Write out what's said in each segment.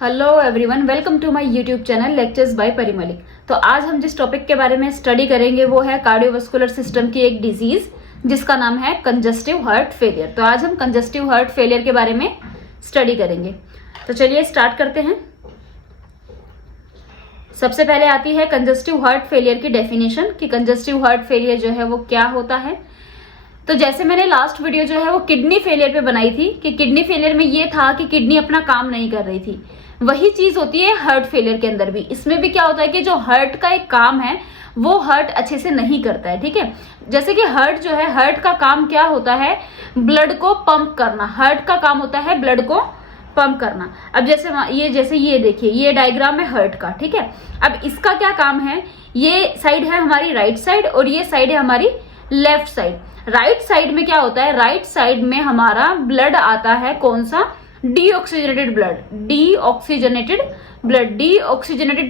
Hello everyone, welcome to my YouTube channel lectures by Parimalik. तो आज हम जिस टॉपिक के बारे में स्टडी करेंगे वो है कार्डियोवास्कुलर सिस्टम की एक डिजीज जिसका नाम है कंजस्टिव हार्ट फेलियर। तो आज हम कंजस्टिव हार्ट फेलियर के बारे में स्टडी करेंगे। तो चलिए स्टार्ट करते हैं। सबसे पहले आती है कंजस्टिव हार्ट फेलियर की डेफिनेशन कि कंजस्टिव हार्ट फेलियर जो है वो क्या होता है। तो जैसे मैंने लास्ट वीडियो जो है वो किडनी फेलियर पे बनाई थी कि किडनी फेलियर में ये था कि किडनी अपना काम नहीं कर रही थी, वही चीज होती है हार्ट फेलियर के अंदर भी। इसमें भी क्या होता है कि जो हार्ट का एक काम है वो हार्ट अच्छे से नहीं करता है। ठीक है, जैसे कि हार्ट जो है, हार्ट का काम क्या होता है, ब्लड को पंप करना। हार्ट का काम होता है ब्लड को पंप करना। अब जैसे ये देखिए, ये डायग्राम है हार्ट का। ठीक है, अब इसका क्या काम है, ये साइड है हमारी राइट साइड और ये साइड है हमारी लेफ्ट साइड। राइट साइड में क्या होता है, राइट साइड में हमारा ब्लड आता है कौन सा, डीऑक्सीजनेटेड ब्लड। डीऑक्सीजनेटेड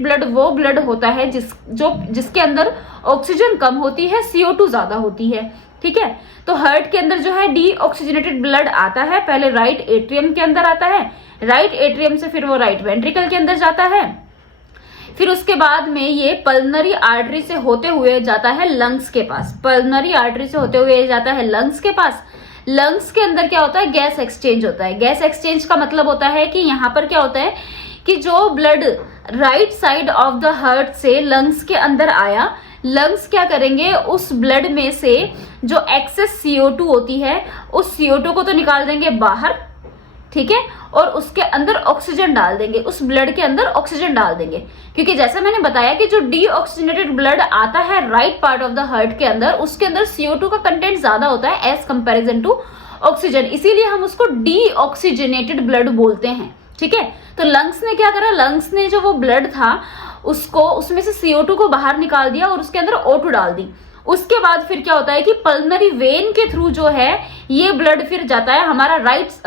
ब्लड वो ब्लड होता है जिसके अंदर ऑक्सीजन कम होती है, CO2 ज्यादा होती है। ठीक है, तो हार्ट के अंदर जो है डीऑक्सीजनेटेड ब्लड आता है, पहले राइट एट्रियम के अंदर आता है, राइट एट्रियम से फिर वो राइट वेंट्रिकल के अंदर जाता है, फिर उसके बाद में ये पल्मनरी आर्टरी से होते हुए जाता है लंग्स के पास। पल्मनरी आर्टरी से होते हुए जाता है लंग्स के पास। लंग्स के अंदर क्या होता है, गैस एक्सचेंज होता है। गैस एक्सचेंज का मतलब होता है कि यहाँ पर क्या होता है कि जो blood right side of the heart से लंग्स के अंदर आया, लंग्स क्या करेंगे, उस ब्लड में से जो एक्सेस CO2 होती है उस CO2 को तो निकाल देंगे बाहर। ठीक है, और उसके अंदर ऑक्सीजन डाल देंगे, उस ब्लड के अंदर ऑक्सीजन डाल देंगे। क्योंकि जैसा मैंने बताया कि जो डीऑक्सीजनेटेड ब्लड आता है right part of the heart के अंदर, उसके अंदर CO2 का कंटेंट ज्यादा होता है एज कंपैरिजन टू ऑक्सीजन, इसीलिए हम उसको डीऑक्सीजनेटेड ब्लड बोलते हैं। ठीक है, तो लंग्स ने क्या करा, लंग्स ने जो वो ब्लड था उसमें से CO2 को बाहर निकाल दिया और उसके अंदर O2 डाल दी। उसके बाद फिर क्या होता है कि पल्मनरी वेन के थ्रू जो है ये ब्लड फिर जाता है हमारा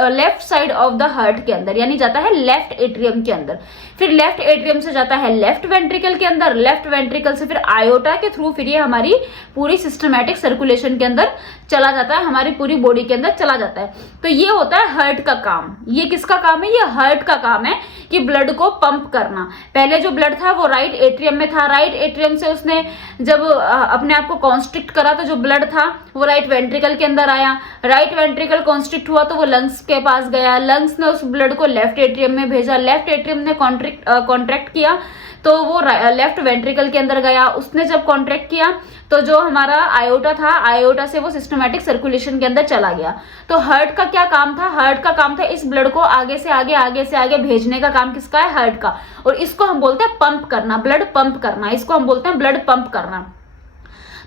left side of the heart के अंदर, यानी जाता है लेफ्ट एट्रियम के अंदर, फिर लेफ्ट एट्रियम से जाता है लेफ्ट वेंट्रिकल के अंदर, लेफ्ट वेंट्रिकल से फिर आयोटा के थ्रू फिर ये हमारी पूरी सिस्टमैटिक सर्कुलेशन के अंदर चला जाता है, हमारी पूरी बॉडी के अंदर चला जाता है। तो ये होता है हार्ट का काम। ये किसका काम है, ये हार्ट का काम है कि ब्लड को पंप करना। पहले जो ब्लड था वो राइट एट्रियम में था, राइट एट्रियम से उसने जब अपने आप को कॉन्स्ट्रिक्ट करा तो जो ब्लड था वो राइट वेंट्रिकल के अंदर आया, राइट वेंट्रिकल कॉन्स्ट्रिक्ट हुआ तो वो लंग्स के पास गया, लंग्स ने उस ब्लड को लेफ्ट एट्रियम में भेजा, लेफ्ट एट्रियम ने कॉन्ट्रैक्ट किया तो वो लेफ्ट वेंट्रिकल के अंदर गया, उसने जब कॉन्ट्रैक्ट किया तो जो हमारा आयोटा था, आयोटा से वो सिस्टमैटिक सर्कुलेशन के अंदर चला गया। तो हार्ट का क्या काम था, हार्ट का काम था इस ब्लड को आगे से आगे भेजने का काम किसका है, हार्ट का। और इसको हम बोलते हैं पंप करना, ब्लड पंप करना, इसको हम बोलते हैं ब्लड पंप करना।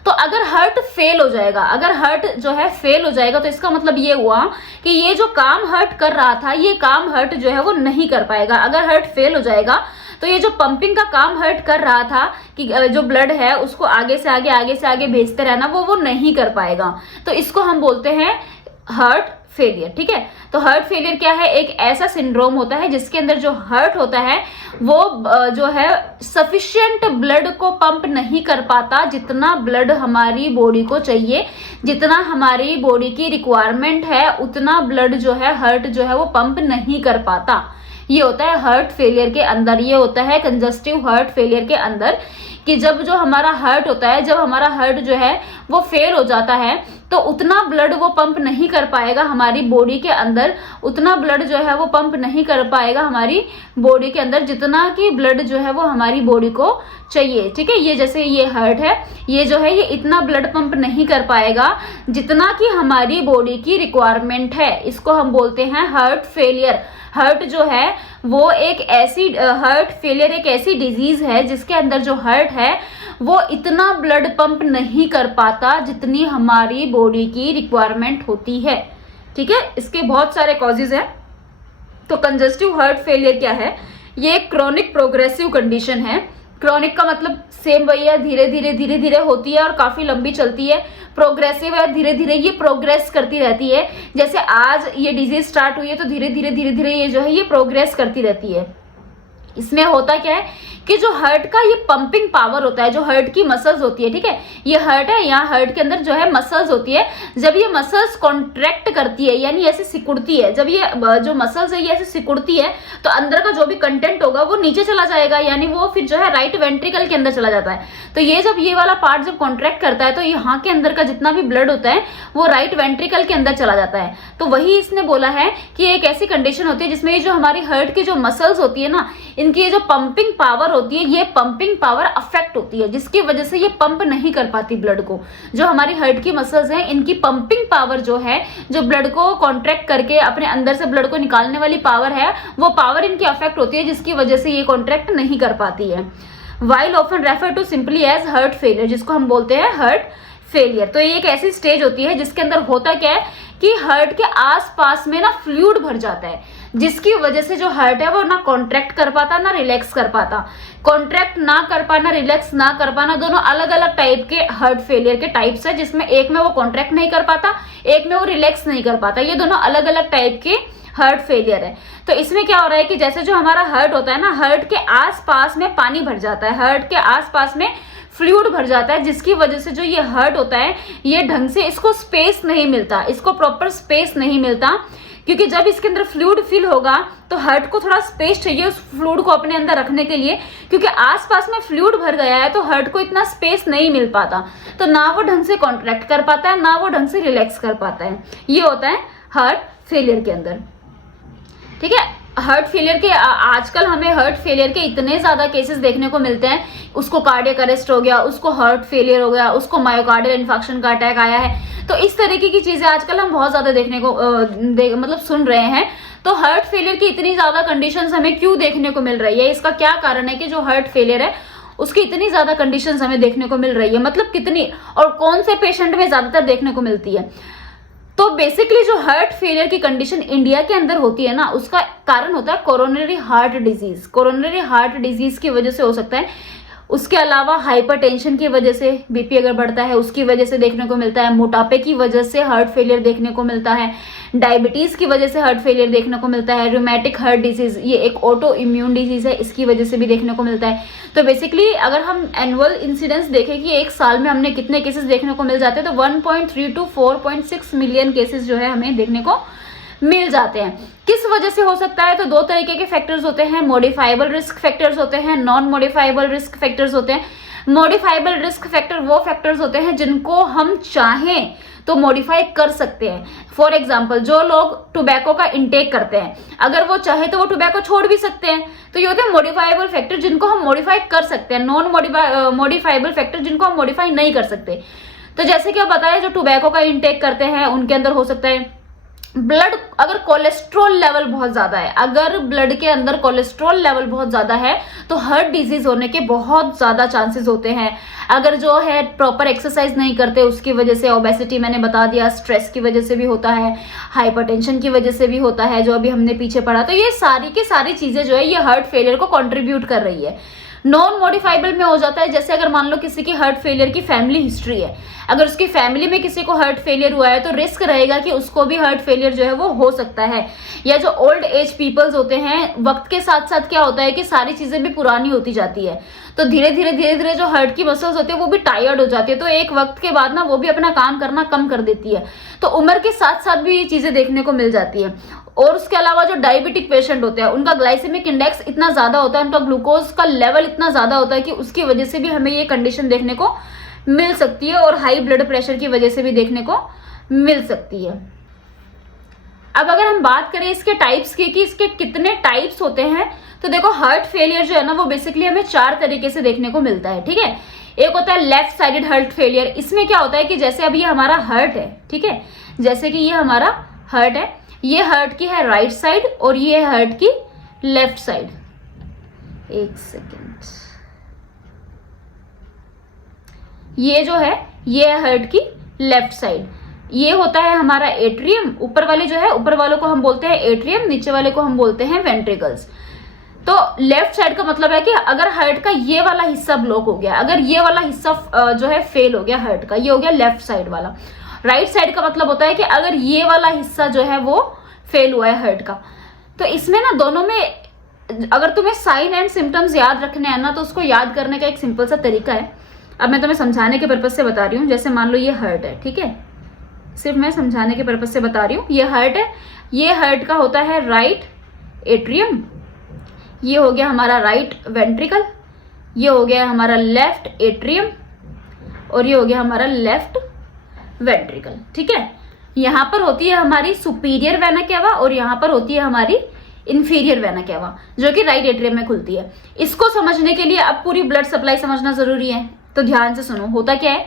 तो अगर हार्ट फेल हो जाएगा, अगर हार्ट जो है फेल हो जाएगा तो इसका मतलब ये हुआ कि ये जो काम हार्ट कर रहा था ये काम हार्ट जो है वो नहीं कर पाएगा। अगर हार्ट फेल हो जाएगा तो ये जो पंपिंग का काम हार्ट कर रहा था कि जो ब्लड है उसको आगे से आगे भेजते रहना, वो नहीं कर पाएगा। तो इसको हम बोलते हैं हार्ट फेलियर। ठीक है, तो हार्ट फेलियर क्या है, एक ऐसा सिंड्रोम होता है जिसके अंदर जो हार्ट होता है वो जो है सफिशिएंट ब्लड को पंप नहीं कर पाता, जितना ब्लड हमारी बॉडी को चाहिए, जितना हमारी बॉडी की रिक्वायरमेंट है उतना ब्लड जो है हार्ट जो है वो पंप नहीं कर पाता। ये होता है हार्ट फेलियर के अंदर, ये होता है कंजस्टिव हार्ट फेलियर के अंदर कि जब जो हमारा हार्ट होता है, जब हमारा हार्ट जो है वो फेल हो जाता है तो उतना ब्लड वो पंप नहीं कर पाएगा हमारी बॉडी के अंदर, उतना ब्लड जो है वो पंप नहीं कर पाएगा हमारी बॉडी के अंदर जितना कि ब्लड जो है वो हमारी बॉडी को चाहिए। ठीक है, ये जैसे ये हार्ट है, ये जो है ये इतना ब्लड पंप नहीं कर पाएगा जितना कि हमारी बॉडी की रिक्वायरमेंट है, इसको हम बोलते हैं हार्ट फेलियर। हार्ट जो है वो हार्ट फेलियर एक ऐसी डिजीज है जिसके अंदर जो हार्ट है वो इतना ब्लड पंप नहीं कर पाता जितनी हमारी बॉडी की रिक्वायरमेंट होती है। ठीक है, इसके बहुत सारे कॉजेज हैं। तो कंजस्टिव हार्ट फेलियर क्या है, ये एक क्रोनिक प्रोग्रेसिव कंडीशन है। क्रोनिक का मतलब सेम वही है, धीरे धीरे होती है और काफी लंबी चलती है। प्रोग्रेसिव है, धीरे धीरे ये प्रोग्रेस करती रहती है। जैसे आज ये डिजीज स्टार्ट हुई है तो धीरे धीरे ये जो है ये प्रोग्रेस करती रहती है। इसमें होता क्या है कि जो हार्ट का ये पंपिंग पावर होता है, जो हार्ट की मसल्स होती है, ठीक है, ये हार्ट है, यहाँ हार्ट के अंदर जो है मसल्स होती है, जब ये मसल्स कॉन्ट्रैक्ट करती है यानी ऐसे सिकुड़ती है, जब ये जो मसल्स है ये ऐसे सिकुड़ती है तो अंदर का जो भी कंटेंट होगा वो नीचे चला जाएगा, यानी वो फिर जो है राइट वेंट्रिकल के अंदर चला जाता है। तो ये जब ये वाला पार्ट जब कॉन्ट्रैक्ट करता है तो यहाँ के अंदर का जितना भी ब्लड होता है वो राइट वेंट्रिकल के अंदर चला जाता है। तो वही इसने बोला है कि एक ऐसी कंडीशन होती है जिसमें ये जो हमारी हार्ट की जो मसल्स होती है ना, इनकी ये जो पंपिंग पावर होती है, ये पंपिंग पावर अफेक्ट होती है, जिसकी वजह से ये पंप नहीं कर पाती ब्लड को। जो हमारी हार्ट की मसल्स हैं इनकी पंपिंग पावर जो है, जो ब्लड को कॉन्ट्रैक्ट करके अपने अंदर से ब्लड को निकालने वाली पावर है, वो पावर इनकी अफेक्ट होती है, जिसकी वजह से ये कॉन्ट्रैक्ट नहीं कर पाती है। While often refer to simply as heart failure, जिसको हम बोलते हैं हार्ट फेलियर। तो ये एक ऐसी स्टेज होती है जिसके अंदर होता क्या है कि हार्ट के आसपास में ना फ्लूइड भर जाता है, जिसकी वजह से जो हार्ट है वो ना कॉन्ट्रैक्ट कर पाता ना रिलैक्स कर पाता। कॉन्ट्रैक्ट ना कर पाना, रिलैक्स ना कर पाना, दोनों अलग अलग टाइप के हार्ट फेलियर के टाइप्स है, जिसमें एक में वो कॉन्ट्रैक्ट नहीं कर पाता, एक में वो रिलैक्स नहीं कर पाता। ये दोनों अलग अलग टाइप के हार्ट फेलियर है। तो इसमें क्या हो रहा है कि जैसे जो हमारा हार्ट होता है ना, हार्ट के आसपास में पानी भर जाता है, हार्ट के आसपास में फ्लूइड भर जाता है, जिसकी वजह से जो ये हार्ट होता है ये ढंग से इसको स्पेस नहीं मिलता, इसको प्रॉपर स्पेस नहीं मिलता, क्योंकि जब इसके अंदर फ्लूइड फिल होगा तो हार्ट को थोड़ा स्पेस चाहिए उस फ्लूइड को अपने अंदर रखने के लिए, क्योंकि आसपास में फ्लूइड भर गया है तो हार्ट को इतना स्पेस नहीं मिल पाता, तो ना वो ढंग से कॉन्ट्रैक्ट कर पाता है ना वो ढंग से रिलैक्स कर पाता है। ये होता है हार्ट फेलियर के अंदर, ठीक है। हार्ट फेलियर के आजकल हमें हार्ट फेलियर के इतने ज्यादा केसेस देखने को मिलते हैं, उसको कार्डियक अरेस्ट हो गया, उसको हार्ट फेलियर हो गया, उसको मायोकार्डियल इन्फेक्शन का अटैक आया है। तो इस तरीके की चीजें आजकल हम बहुत ज्यादा देखने को मतलब सुन रहे हैं। तो हार्ट फेलियर की इतनी ज्यादा कंडीशंस हमें क्यों देखने को मिल रही है, इसका क्या कारण है कि जो हार्ट फेलियर है उसकी इतनी ज्यादा कंडीशंस हमें देखने को मिल रही है, मतलब कितनी और कौन से पेशेंट में ज्यादातर देखने को मिलती है। तो बेसिकली जो हार्ट फेलियर की कंडीशन इंडिया के अंदर होती है ना, उसका कारण होता है coronary heart disease. Coronary heart disease की वजह से हो सकता है, उसके अलावा हाइपरटेंशन की वजह से बीपी अगर बढ़ता है उसकी वजह से देखने को मिलता है, मोटापे की वजह से हार्ट फेलियर देखने को मिलता है, डायबिटीज की वजह से हार्ट फेलियर देखने को मिलता है, रूमेटिक हार्ट डिजीज ये एक ऑटो इम्यून डिजीज है, इसकी वजह से भी देखने को मिलता है। तो बेसिकली अगर हम एनुअल इंसिडेंस देखें कि एक साल में हमने कितने केसेस देखने को मिल जाते हैं, तो 1.3 to 4.6 मिलियन केसेस जो है हमें देखने को मिल जाते हैं। किस वजह से हो सकता है, तो दो तरीके के फैक्टर्स होते हैं, मॉडिफाइबल रिस्क फैक्टर्स होते हैं, नॉन मॉडिफाइबल रिस्क फैक्टर्स होते हैं। मॉडिफाइबल रिस्क फैक्टर वो फैक्टर्स होते हैं जिनको हम चाहें तो मॉडिफाई कर सकते हैं। फॉर एग्जाम्पल जो लोग टोबैको का इंटेक करते हैं, अगर वो चाहे तो वो टोबैको छोड़ भी सकते हैं। तो ये होते हैं मॉडिफाइबल फैक्टर जिनको हम मॉडिफाई कर सकते हैं, नॉन मॉडिफाइबल फैक्टर जिनको हम मॉडिफाई नहीं कर सकते। तो जैसे कि आप बताएं, जो टोबैको का इंटेक करते हैं उनके अंदर हो सकता है ब्लड, अगर कोलेस्ट्रॉल लेवल बहुत ज्यादा है, अगर ब्लड के अंदर कोलेस्ट्रॉल लेवल बहुत ज्यादा है तो हार्ट डिजीज होने के बहुत ज्यादा चांसेस होते हैं। अगर जो है प्रॉपर एक्सरसाइज नहीं करते उसकी वजह से, ओबेसिटी मैंने बता दिया, स्ट्रेस की वजह से भी होता है, हाइपरटेंशन की वजह से भी होता है, जो अभी हमने पीछे पढ़ा। तो ये सारी की सारी चीजें जो है ये हार्ट फेलियर को कंट्रीब्यूट कर रही है। नॉन मॉडिफाइबल में हो जाता है, जैसे अगर मान लो किसी की हार्ट फेलियर की फैमिली हिस्ट्री है, अगर उसकी फैमिली में किसी को हार्ट फेलियर हुआ है तो रिस्क रहेगा कि उसको भी हार्ट फेलियर जो है वो हो सकता है। या जो ओल्ड एज पीपल्स होते हैं, वक्त के साथ साथ क्या होता है कि सारी चीजें भी पुरानी होती जाती है, तो धीरे धीरे जो हार्ट की मसल्स होती है वो भी टायर्ड हो जाती है, तो एक वक्त के बाद ना वो भी अपना काम करना कम कर देती है। तो उम्र के साथ साथ भी ये चीजें देखने को मिल जाती है। और उसके अलावा जो डायबिटिक पेशेंट होते हैं उनका ग्लाइसेमिक इंडेक्स इतना ज्यादा होता है, उनका ग्लूकोज का लेवल इतना ज्यादा होता है कि उसकी वजह से भी हमें ये कंडीशन देखने को मिल सकती है, और हाई ब्लड प्रेशर की वजह से भी देखने को मिल सकती है। अब अगर हम बात करें इसके टाइप्स की कि इसके कितने टाइप्स होते हैं, तो देखो हार्ट फेलियर जो है ना वो बेसिकली हमें 4 तरीके से देखने को मिलता है, ठीक है। एक होता है लेफ्ट साइडेड हार्ट फेलियर। इसमें क्या होता है कि जैसे अभी ये हमारा हार्ट है, ठीक है, जैसे कि ये हमारा हार्ट है, ये हार्ट की है राइट साइड और ये हार्ट की लेफ्ट साइड। एक सेकेंड, ये जो है ये हार्ट की लेफ्ट साइड, ये होता है हमारा एट्रियम। ऊपर वाले जो है, ऊपर वालों को हम बोलते हैं एट्रियम, नीचे वाले को हम बोलते हैं वेंट्रिकल्स। तो लेफ्ट साइड का मतलब है कि अगर हार्ट का ये वाला हिस्सा ब्लॉक हो गया, अगर ये वाला हिस्सा जो है फेल हो गया हार्ट का, ये हो गया लेफ्ट साइड वाला। राइट साइड का मतलब होता है कि अगर ये वाला हिस्सा जो है वो फेल हुआ है हार्ट का। तो इसमें ना दोनों में अगर तुम्हें साइन एंड सिम्टम्स याद रखने हैं ना, तो उसको याद करने का एक सिंपल सा तरीका है। अब मैं तुम्हें समझाने के पर्पज से बता रही हूँ। जैसे मान लो ये हार्ट है, ठीक है, सिर्फ मैं समझाने के पर्पज से बता रही हूँ। ये हार्ट है, ये हार्ट का होता है राइट एट्रियम, ये हो गया हमारा राइट वेंट्रिकल, ये हो गया हमारा लेफ्ट एट्रियम, और ये हो गया हमारा लेफ्ट वेंट्रिकल, ठीक है। यहाँ पर होती है हमारी सुपीरियर वेना केवा और यहाँ पर होती है हमारी इंफीरियर वेना केवा, जो कि राइट एट्रियम में खुलती है। इसको समझने के लिए अब पूरी ब्लड सप्लाई समझना जरूरी है, तो ध्यान से सुनो। होता क्या है,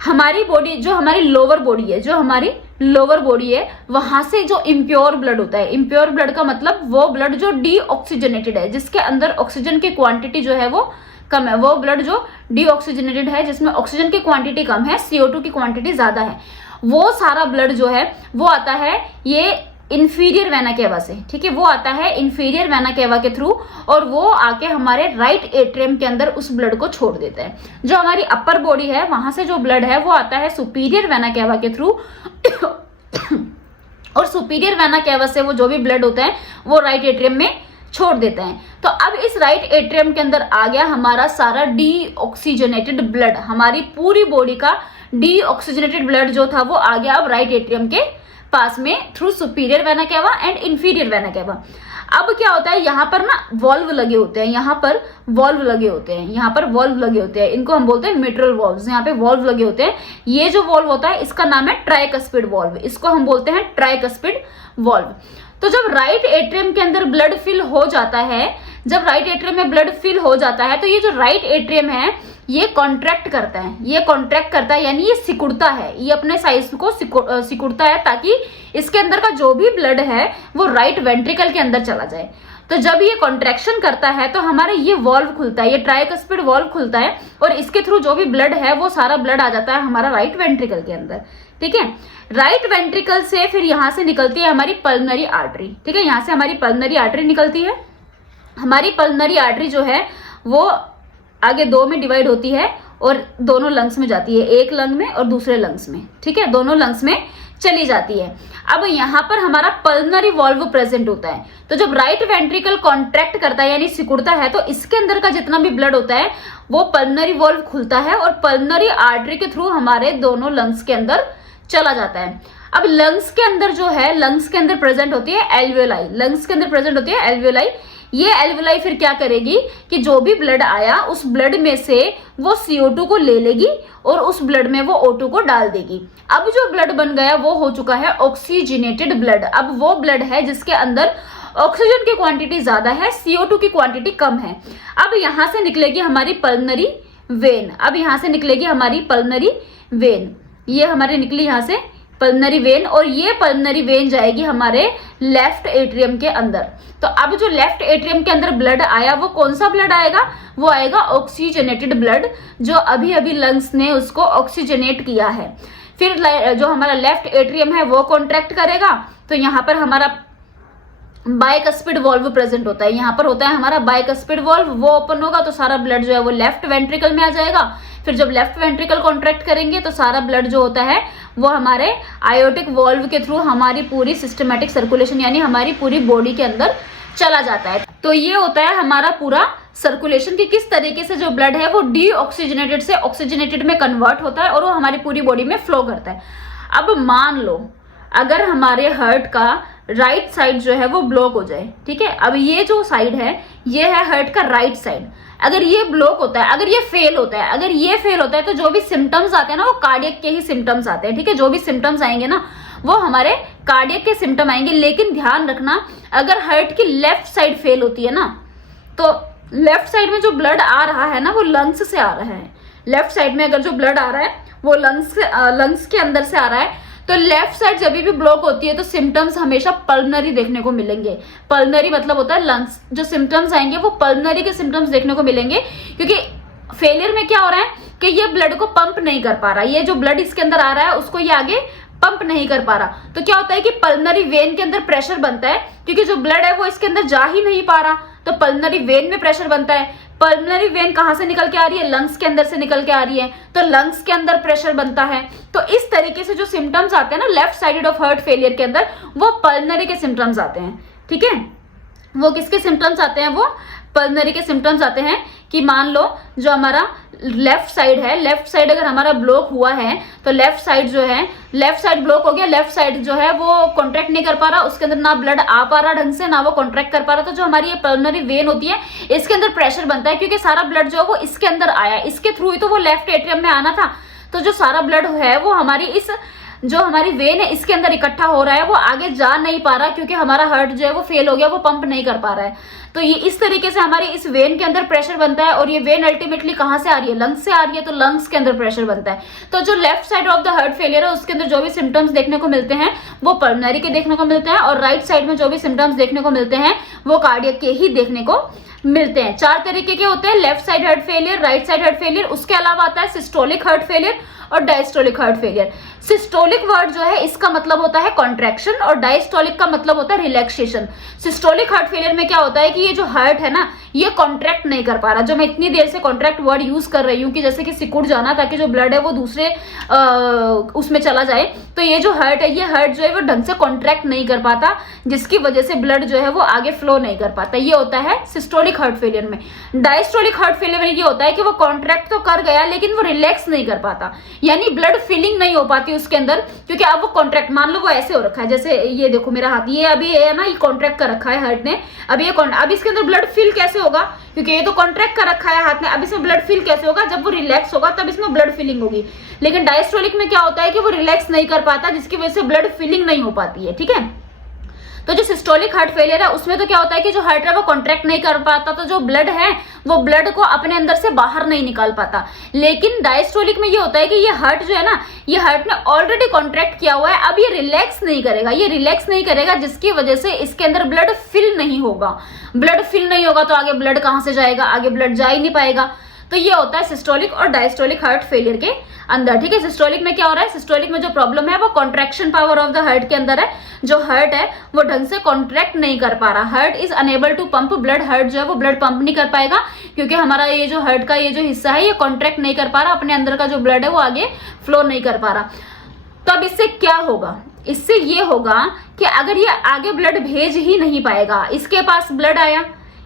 हमारी बॉडी, जो हमारी लोअर बॉडी है, जो हमारी लोअर बॉडी है, वहां से जो इम्प्योर ब्लड होता है, इम्प्योर ब्लड का मतलब वो ब्लड जो डीऑक्सीजनेटेड है, जिसके अंदर ऑक्सीजन की क्वांटिटी जो है वो कम है, वो ब्लड जो डीऑक्सीजनेटेड है, जिसमें ऑक्सीजन की क्वांटिटी कम है, CO2 की क्वांटिटी ज्यादा है, वो सारा ब्लड जो है वो आता है ये इंफीरियर वेना केवा से, ठीक है। वो आता है इंफीरियर वेना केवा के थ्रू, और वो आके हमारे राइट एट्रियम के अंदर उस ब्लड को छोड़ देता है। जो हमारी अपर बॉडी है, वहां से जो ब्लड है वो आता है सुपीरियर वेना केवा के थ्रू और सुपीरियर वेना केवा से वो जो भी ब्लड होता है वो राइट एट्रियम में छोड़ देते हैं। तो अब इस राइट एट्रियम के अंदर आ गया हमारा सारा डीऑक्सीजनेटेड ब्लड, हमारी पूरी बॉडी का डीऑक्सीजनेटेड ब्लड जो था वो आ गया अब राइट एट्रियम के पास में through superior vena cava and inferior vena cava. अब क्या होता है, यहाँ पर ना वॉल्व लगे होते हैं, यहाँ पर वॉल्व लगे होते हैं, यहाँ पर वॉल्व लगे होते हैं, इनको हम बोलते हैं मिट्रल वॉल्व्स। यहाँ पे वॉल्व लगे होते हैं, ये जो वॉल्व होता है इसका नाम है ट्राइकस्पिड वॉल्व, इसको हम बोलते हैं ट्राइकस्पिड वॉल्व। तो जब राइट एट्रियम के अंदर ब्लड फिल हो जाता है, जब राइट एट्रियम में ब्लड फिल हो जाता है, तो ये जो राइट एट्रियम है ये कॉन्ट्रैक्ट करता है, ये कॉन्ट्रैक्ट करता है, यानी ये सिकुड़ता है, ये अपने साइज को सिकुड़ता है, ताकि इसके अंदर का जो भी ब्लड है वो राइट वेंट्रिकल के अंदर चला जाए। तो जब ये कॉन्ट्रैक्शन करता है तो हमारा ये वॉल्व खुलता है, ये ट्राइकस्पिड वॉल्व खुलता है, और इसके थ्रू जो भी ब्लड है वो सारा ब्लड आ जाता है हमारा राइट वेंट्रिकल के अंदर, ठीक है। राइट वेंट्रिकल से फिर यहाँ से निकलती है हमारी पल्मनरी आर्टरी, ठीक है, यहाँ से हमारी पल्मनरी आर्टरी निकलती है। हमारी पल्मनरी आर्टरी जो है वो आगे दो में डिवाइड होती है और दोनों लंग्स में जाती है, एक लंग में और दूसरे लंग्स में, ठीक है, दोनों लंग्स में चली जाती है। अब यहाँ पर हमारा पल्मनरी वॉल्व प्रेजेंट होता है। तो जब राइट वेंट्रिकल कॉन्ट्रैक्ट करता है यानी सिकुड़ता है, तो इसके अंदर का जितना भी ब्लड होता है वो पल्मनरी वॉल्व खुलता है और पल्मनरी आर्टरी के थ्रू हमारे दोनों लंग्स के अंदर चला जाता है। अब लंग्स के अंदर जो है, लंग्स के अंदर प्रेजेंट होती है एल्वियोलाई, लंग्स के अंदर प्रेजेंट होती है एल्वियोलाई। ये एल्वियोलाई फिर क्या करेगी कि जो भी ब्लड आया उस ब्लड में से वो CO2 को ले लेगी और उस ब्लड में वो O2 को डाल देगी। अब जो ब्लड बन गया वो हो चुका है ऑक्सीजनेटेड ब्लड। अब वो ब्लड है जिसके अंदर ऑक्सीजन की क्वांटिटी ज्यादा है, CO2 की क्वांटिटी कम है। अब यहां से निकलेगी हमारी पल्मनरी वेन, अब यहां से निकलेगी हमारी पल्मनरी वेन, ये हमारे निकली यहां से पल्मनरी वेन, और ये पल्मनरी वेन जाएगी हमारे लेफ्ट एट्रियम के अंदर। तो अब जो लेफ्ट एट्रियम के अंदर ब्लड आया वो कौन सा ब्लड आएगा, वो आएगा ऑक्सीजनेटेड ब्लड, जो अभी अभी लंग्स ने उसको ऑक्सीजनेट किया है। फिर जो हमारा लेफ्ट एट्रियम है वो कॉन्ट्रैक्ट करेगा, तो यहाँ पर हमारा बाइकस्पिड वॉल्व प्रेजेंट होता है, यहाँ पर होता है हमारा बाइकस्पिड वॉल्व, वो ओपन होगा तो सारा ब्लड जो है वो लेफ्ट वेंट्रिकल में आ जाएगा। फिर जब लेफ्ट वेंट्रिकल कॉन्ट्रैक्ट करेंगे तो सारा ब्लड जो होता है वो हमारे आयोटिक वॉल्व के थ्रू हमारी पूरी सिस्टमेटिक सर्कुलेशन यानी हमारी पूरी बॉडी के अंदर चला जाता है। तो ये होता है हमारा पूरा सर्कुलेशन कि किस तरीके से जो ब्लड है वो डीऑक्सीजनेटेड से ऑक्सीजनेटेड में कन्वर्ट होता है और वो हमारी पूरी बॉडी में फ्लो करता है। अब मान लो अगर हमारे हार्ट का राइट साइड जो है वो ब्लॉक हो जाए, ठीक है, अब ये जो साइड है ये है हार्ट का राइट साइड, अगर ये ब्लॉक होता है, अगर ये फेल होता है, अगर ये फेल होता है तो जो भी सिम्टम्स आते हैं ना वो कार्डियक के ही सिम्टम्स आते हैं, ठीक है, जो भी सिम्टम्स आएंगे ना वो हमारे कार्डियक के सिम्टम आएंगे। लेकिन ध्यान रखना अगर हार्ट की लेफ्ट साइड फेल होती है ना, तो लेफ्ट साइड में जो ब्लड आ रहा है ना वो लंग्स से आ रहा है, लेफ्ट साइड में अगर जो ब्लड आ रहा है वो लंग्स के अंदर से आ रहा है, तो लेफ्ट साइड जब भी ब्लॉक होती है तो सिम्टम्स हमेशा पल्मनरी देखने को मिलेंगे। पल्मनरी मतलब होता है लंग्स, जो सिम्टम्स आएंगे वो पल्मनरी के सिम्टम्स देखने को मिलेंगे, क्योंकि फेलियर में क्या हो रहा है कि ये ब्लड को पंप नहीं कर पा रहा, ये जो ब्लड इसके अंदर आ रहा है उसको ये आगे पंप नहीं कर पा रहा। तो क्या होता है कि पल्मनरी वेन के अंदर प्रेशर बनता है, क्योंकि जो ब्लड है वो इसके अंदर जा ही नहीं पा रहा, तो पल्मनरी वेन में प्रेशर बनता है। पल्मनरी वेन कहां से निकल के आ रही है, लंग्स के अंदर से निकल के आ रही है, तो लंग्स के अंदर प्रेशर बनता है। तो इस तरीके से जो सिम्टम्स आते हैं ना left sided of heart failure के अंदर वो पल्मनरी के सिम्टम्स आते हैं, ठीक है। वो किसके सिम्टम्स आते हैं, वो पल्मनरी के सिम्टम्स आते हैं कि मान लो जो हमारा लेफ्ट साइड है, लेफ्ट साइड अगर हमारा ब्लॉक हुआ है तो लेफ्ट साइड जो है, लेफ्ट साइड ब्लॉक हो गया, लेफ्ट साइड जो है वो कॉन्ट्रैक्ट नहीं कर पा रहा, उसके अंदर ना ब्लड आ पा रहा ढंग से, ना वो कॉन्ट्रैक्ट कर पा रहा। तो जो हमारी ये पल्मनरी वेन होती है इसके अंदर प्रेशर बनता है क्योंकि सारा ब्लड जो है वो इसके अंदर आया, इसके थ्रू ही तो वो लेफ्ट एट्रियम में आना था। तो जो सारा ब्लड है वो हमारी इस जो हमारी वेन है इसके अंदर इकट्ठा हो रहा है, वो आगे जा नहीं पा रहा क्योंकि हमारा हार्ट जो है वो फेल हो गया, वो पंप नहीं कर पा रहा है। तो ये इस तरीके से हमारी इस वेन के अंदर प्रेशर बनता है और ये वेन अल्टीमेटली कहां से आ रही है, लंग्स से आ रही है, तो लंग्स के अंदर प्रेशर बनता है। तो जो left side of the heart failure है उसके अंदर जो भी सिम्टम्स देखने को मिलते हैं वो पल्मनरी के देखने को मिलते हैं, और राइट साइड में जो भी सिम्टम्स देखने को मिलते हैं वो कार्डियक के ही देखने को मिलते हैं। 4 तरीके के होते हैं, left side heart failure, right side heart failure, उसके अलावा आता है सिस्टोलिक हार्ट फेलियर और diastolic heart failure. Systolic word जो है इसका मतलब होता है कॉन्ट्रैक्शन और डायस्टोलिक का मतलब होता है रिलैक्सेशन। सिस्टोलिक हार्ट फेलियर में क्या होता है कि ये जो हार्ट है ना ये कॉन्ट्रैक्ट नहीं कर पा रहा, जो मैं इतनी देर से कॉन्ट्रैक्ट वर्ड यूज कर रही हूँ कि जैसे कि सिकुड़ जाना ताकि जो ब्लड है वो दूसरे उसमें चला जाए, तो ये जो हार्ट है ये हार्ट जो है वो ढंग से कॉन्ट्रैक्ट नहीं कर पाता, जिसकी वजह से ब्लड जो है वो आगे फ्लो नहीं कर पाता। ये होता है सिस्टोलिक हार्ट फेलियर में। डायस्टोलिक हार्ट फेलियर में ये होता है कि वो कॉन्ट्रैक्ट तो कर गया लेकिन वो रिलैक्स नहीं कर पाता, यानी ब्लड फिलिंग नहीं हो पाती उसके अंदर, क्योंकि अब वो कॉन्ट्रैक्ट, मान लो वो ऐसे हो रखा है, जैसे ये देखो मेरा हाथ, ये अभी है ना, ये कॉन्ट्रैक्ट कर रखा है हार्ट ने, अब इसके अंदर ब्लड फिल कैसे होगा, क्योंकि ये तो कॉन्ट्रैक्ट कर रखा है हाथ ने, अब इसमें ब्लड फिल कैसे होगा, जब वो रिलैक्स होगा तब इसमें ब्लड फिलिंग होगी। लेकिन डायस्टोलिक में क्या होता है कि वो रिलैक्स नहीं कर पाता, जिसकी वजह से ब्लड फिलिंग नहीं हो पाती है। ठीक है, तो जो सिस्टोलिक हार्ट फेलियर है उसमें तो क्या होता है कि जो हार्ट है वो कॉन्ट्रैक्ट नहीं कर पाता, तो जो ब्लड है वो ब्लड को अपने अंदर से बाहर नहीं निकाल पाता। लेकिन डायस्टोलिक में ये होता है कि ये हार्ट जो है ना, ये हार्ट ने ऑलरेडी कॉन्ट्रैक्ट किया हुआ है, अब ये रिलैक्स नहीं करेगा, ये रिलैक्स नहीं करेगा, जिसकी वजह से इसके अंदर ब्लड फिल नहीं होगा। ब्लड फिल नहीं होगा तो आगे ब्लड कहां से जाएगा, आगे ब्लड जा ही नहीं पाएगा। तो ये होता है सिस्टोलिक और डायस्टोलिक हार्ट फेलियर के अंदर। ठीक है, सिस्टोलिक में क्या हो रहा है, सिस्टोलिक में जो प्रॉब्लम है वो contraction power of the heart के अंदर है। जो हार्ट है वो ढंग से कॉन्ट्रैक्ट नहीं कर पा रहा, heart is unable to pump blood, heart जो है वो ब्लड पंप नहीं कर पाएगा क्योंकि हमारा ये जो हार्ट का ये जो हिस्सा है ये कॉन्ट्रैक्ट नहीं कर पा रहा, अपने अंदर का जो ब्लड है वो आगे फ्लो नहीं कर पा रहा। तो अब इससे क्या होगा, इससे ये होगा कि अगर ये आगे ब्लड भेज ही नहीं पाएगा, इसके पास ब्लड आया,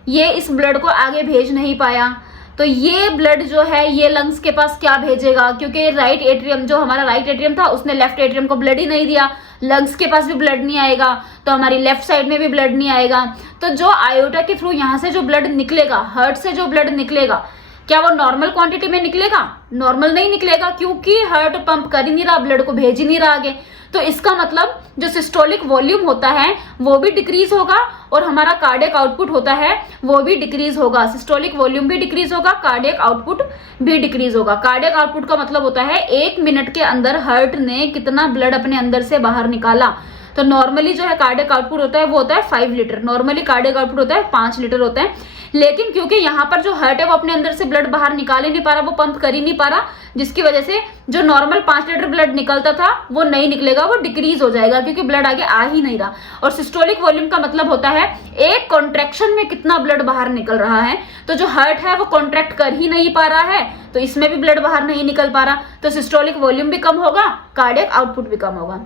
ये इस ब्लड को आगे भेज नहीं पाया, तो ये ब्लड जो है ये लंग्स के पास क्या भेजेगा, क्योंकि राइट एट्रियम, जो हमारा राइट एट्रियम था उसने लेफ्ट एट्रियम को ब्लड ही नहीं दिया, लंग्स के पास भी ब्लड नहीं आएगा तो हमारी लेफ्ट साइड में भी ब्लड नहीं आएगा। तो जो आयोटा के थ्रू यहाँ से जो ब्लड निकलेगा, हार्ट से जो ब्लड निकलेगा, क्या वो नॉर्मल क्वांटिटी में निकलेगा, नॉर्मल नहीं निकलेगा, क्योंकि हार्ट पंप कर ही नहीं रहा, ब्लड को भेज ही नहीं रहा आगे। तो इसका मतलब जो सिस्टोलिक वॉल्यूम होता है वो भी डिक्रीज होगा और हमारा कार्डियक आउटपुट होता है वो भी डिक्रीज होगा। सिस्टोलिक वॉल्यूम भी डिक्रीज होगा, कार्डियक आउटपुट भी डिक्रीज होगा। कार्डियक आउटपुट का मतलब होता है 1 मिनट के अंदर हार्ट ने कितना ब्लड अपने अंदर से बाहर निकाला। तो नॉर्मली जो है कार्डियक आउटपुट होता है वो होता है 5 लीटर, नॉर्मली कार्डियक आउटपुट होता है 5 लीटर होता है। लेकिन क्योंकि यहाँ पर जो हार्ट है वो अपने अंदर से ब्लड बाहर निकाल ही नहीं पा रहा, वो पंप कर ही नहीं पा रहा, जिसकी वजह से जो नॉर्मल 5 लीटर ब्लड निकलता था वो नहीं निकलेगा, वो डिक्रीज हो जाएगा क्योंकि ब्लड आगे आ ही नहीं रहा। और सिस्टोलिक वॉल्यूम का मतलब होता है एक कॉन्ट्रैक्शन में कितना ब्लड बाहर निकल रहा है। तो जो हार्ट है वो कॉन्ट्रैक्ट कर ही नहीं पा रहा है तो इसमें भी ब्लड बाहर नहीं निकल पा रहा, तो सिस्टोलिक वॉल्यूम भी कम होगा, कार्डियक आउटपुट भी कम होगा।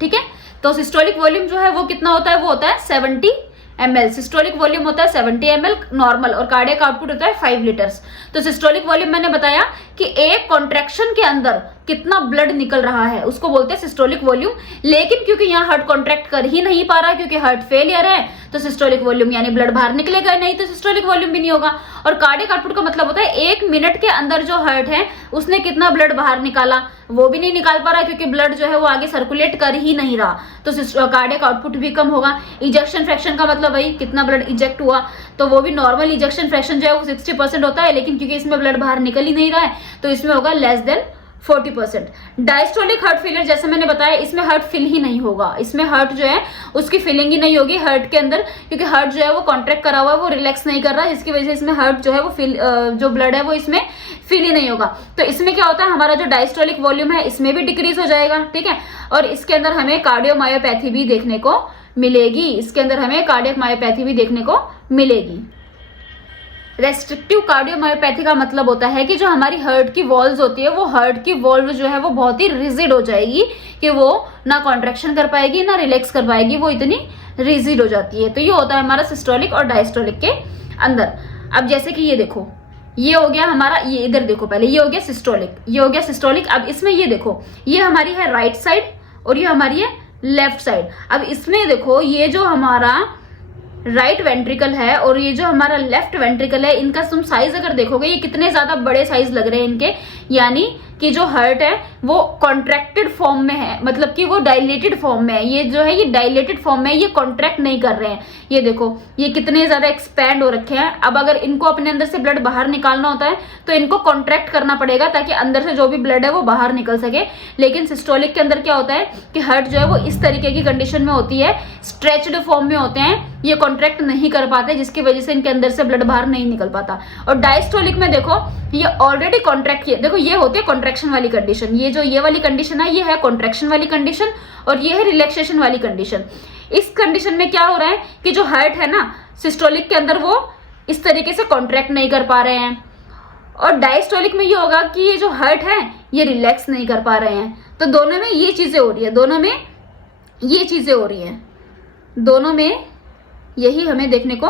ठीक है, तो सिस्टोलिक वॉल्यूम जो है वो कितना होता है, वो होता है 70 ml। सिस्टोलिक वॉल्यूम होता है 70 ml नॉर्मल और कार्डियक आउटपुट होता है 5 लीटर्स। तो सिस्टोलिक वॉल्यूम मैंने बताया कि एक कॉन्ट्रैक्शन के अंदर कितना ब्लड निकल रहा है उसको बोलते हैं सिस्टोलिक वॉल्यूम। लेकिन क्योंकि यहाँ हार्ट कॉन्ट्रैक्ट कर ही नहीं पा रहा क्योंकि हार्ट फेलियर है, तो सिस्टोलिक वॉल्यूम यानी ब्लड बाहर निकलेगा नहीं, तो सिस्टोलिक वॉल्यूम भी नहीं होगा। और कार्डियक आउटपुट का मतलब होता है 1 मिनट के अंदर जो हार्ट है उसने कितना ब्लड बाहर निकाला, वो भी नहीं निकाल पा रहा क्योंकि ब्लड जो है वो आगे सर्कुलेट कर ही नहीं रहा, तो कार्डियक आउटपुट भी कम होगा। इजेक्शन फ्रैक्शन का मतलब भाई कितना ब्लड इजेक्ट हुआ, तो वो भी नॉर्मल इजेक्शन फ्रैक्शन जो है वो 60% होता है, लेकिन क्योंकि इसमें ब्लड बाहर निकल ही नहीं रहा है तो इसमें होगा less than 40%। Diastolic heart failure जैसे मैंने बताया इसमें हार्ट फिल ही नहीं होगा, इसमें हार्ट जो है उसकी फिलिंग ही नहीं होगी हार्ट के अंदर, क्योंकि हार्ट जो है वो कॉन्ट्रैक्ट करा हुआ है, वो रिलैक्स नहीं कर रहा है, जिसकी वजह से इसमें हार्ट जो है वो जो ब्लड है वो इसमें फिल ही नहीं होगा। तो इसमें क्या होता है, हमारा जो डायस्टोलिक वॉल्यूम है इसमें भी डिक्रीज हो जाएगा। ठीक है, और इसके अंदर हमें कार्डियोमायोपैथी भी देखने को मिलेगी, इसके अंदर हमें कार्डियक मायोपैथी भी देखने को मिलेगी। रेस्ट्रिक्टिव कार्डियोमायोपैथी का मतलब होता है कि जो हमारी हार्ट की वॉल्व्स होती है, वो हार्ट की वॉल्व जो है वो बहुत ही रिजिड हो जाएगी कि वो ना कॉन्ट्रैक्शन कर पाएगी ना रिलैक्स कर पाएगी, वो इतनी रिजिड हो जाती है। तो ये होता है हमारा सिस्टोलिक और डायस्टोलिक के अंदर। अब जैसे कि ये देखो, ये हो गया हमारा, ये इधर देखो पहले, ये हो गया सिस्टोलिक, ये हो गया सिस्टोलिक। अब इसमें ये देखो, ये हमारी है राइट साइड और ये हमारी है लेफ्ट साइड। अब इसमें देखो, ये जो हमारा राइट वेंट्रिकल है और ये जो हमारा लेफ्ट वेंट्रिकल है, इनका तुम साइज अगर देखोगे, ये कितने ज्यादा बड़े साइज लग रहे हैं इनके, यानी कि जो हार्ट है वो कॉन्ट्रैक्टेड फॉर्म में है, मतलब कि वो डायलेटेड फॉर्म में है। ये जो है ये डायलेटेड फॉर्म में है, ये कॉन्ट्रैक्ट नहीं कर रहे हैं। ये देखो, ये कितने ज्यादा एक्सपैंड हो रखे हैं। अब अगर इनको अपने अंदर से ब्लड बाहर निकालना होता है तो इनको कॉन्ट्रैक्ट करना पड़ेगा ताकि अंदर से जो भी ब्लड है वो बाहर निकल सके। लेकिन सिस्टोलिक के अंदर क्या होता है कि हार्ट जो है वो इस तरीके की कंडीशन में होती है, स्ट्रेच्ड फॉर्म में होते हैं, ये कॉन्ट्रैक्ट नहीं कर पाते, जिसकी वजह से इनके अंदर से ब्लड बाहर नहीं निकल पाता। और डायस्टोलिक में देखो, ये ऑलरेडी कॉन्ट्रैक्ट किए, देखो ये होती है कॉन्ट्रैक्शन वाली कंडीशन। ये जो ये वाली कंडीशन है, ये है कॉन्ट्रैक्शन वाली कंडीशन और ये है रिलैक्सेशन वाली कंडीशन। इस कंडीशन में क्या हो रहा है कि जो हार्ट है ना सिस्टोलिक के अंदर, वो इस तरीके से कॉन्ट्रैक्ट नहीं कर पा रहे हैं, और डायस्टोलिक में ये होगा कि ये जो हार्ट है ये रिलैक्स नहीं कर पा रहे हैं। तो दोनों में ये चीजें हो रही है, दोनों में ये चीजें हो रही हैं, दोनों में यही हमें देखने को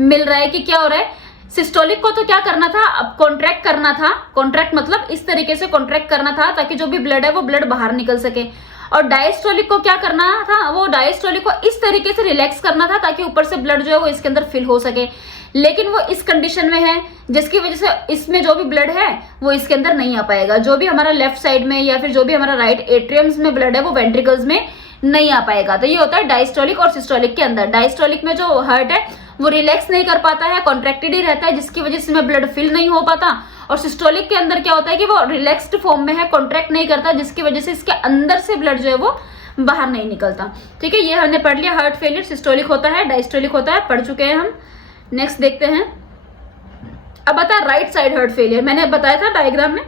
मिल रहा है कि क्या हो रहा है। सिस्टोलिक को तो क्या करना था, अब कॉन्ट्रैक्ट करना था, कॉन्ट्रैक्ट मतलब इस तरीके से कॉन्ट्रैक्ट करना था ताकि जो भी ब्लड है वो ब्लड बाहर निकल सके। और डायस्टोलिक को क्या करना था, वो डायस्टोलिक को इस तरीके से रिलैक्स करना था ताकि ऊपर से ब्लड जो है वो इसके अंदर फिल हो सके। लेकिन वो इस कंडीशन में है जिसकी वजह से इसमें जो भी ब्लड है वो इसके अंदर नहीं आ पाएगा। जो भी हमारा लेफ्ट साइड में या फिर जो भी हमारा राइट एट्रियम्स में ब्लड है वो वेंट्रिकल्स में नहीं आ पाएगा। तो ये होता है डायस्टोलिक और सिस्टोलिक के अंदर। डायस्टोलिक में जो हार्ट है वो रिलैक्स नहीं कर पाता है, कॉन्ट्रैक्टेड ही रहता है, जिसकी वजह से इसमें ब्लड फिल नहीं हो पाता। और सिस्टोलिक के अंदर क्या होता है कि वो रिलैक्स्ड फॉर्म में है, कॉन्ट्रैक्ट नहीं करता, जिसकी वजह से इसके अंदर से ब्लड जो है वो बाहर नहीं निकलता। ठीक है, ये हमने पढ़ लिया, हार्ट फेलियर सिस्टोलिक होता है, डायस्टोलिक होता है, पढ़ चुके हैं हम। नेक्स्ट देखते हैं। अब बता राइट साइड हार्ट फेलियर, मैंने बताया था डायग्राम में।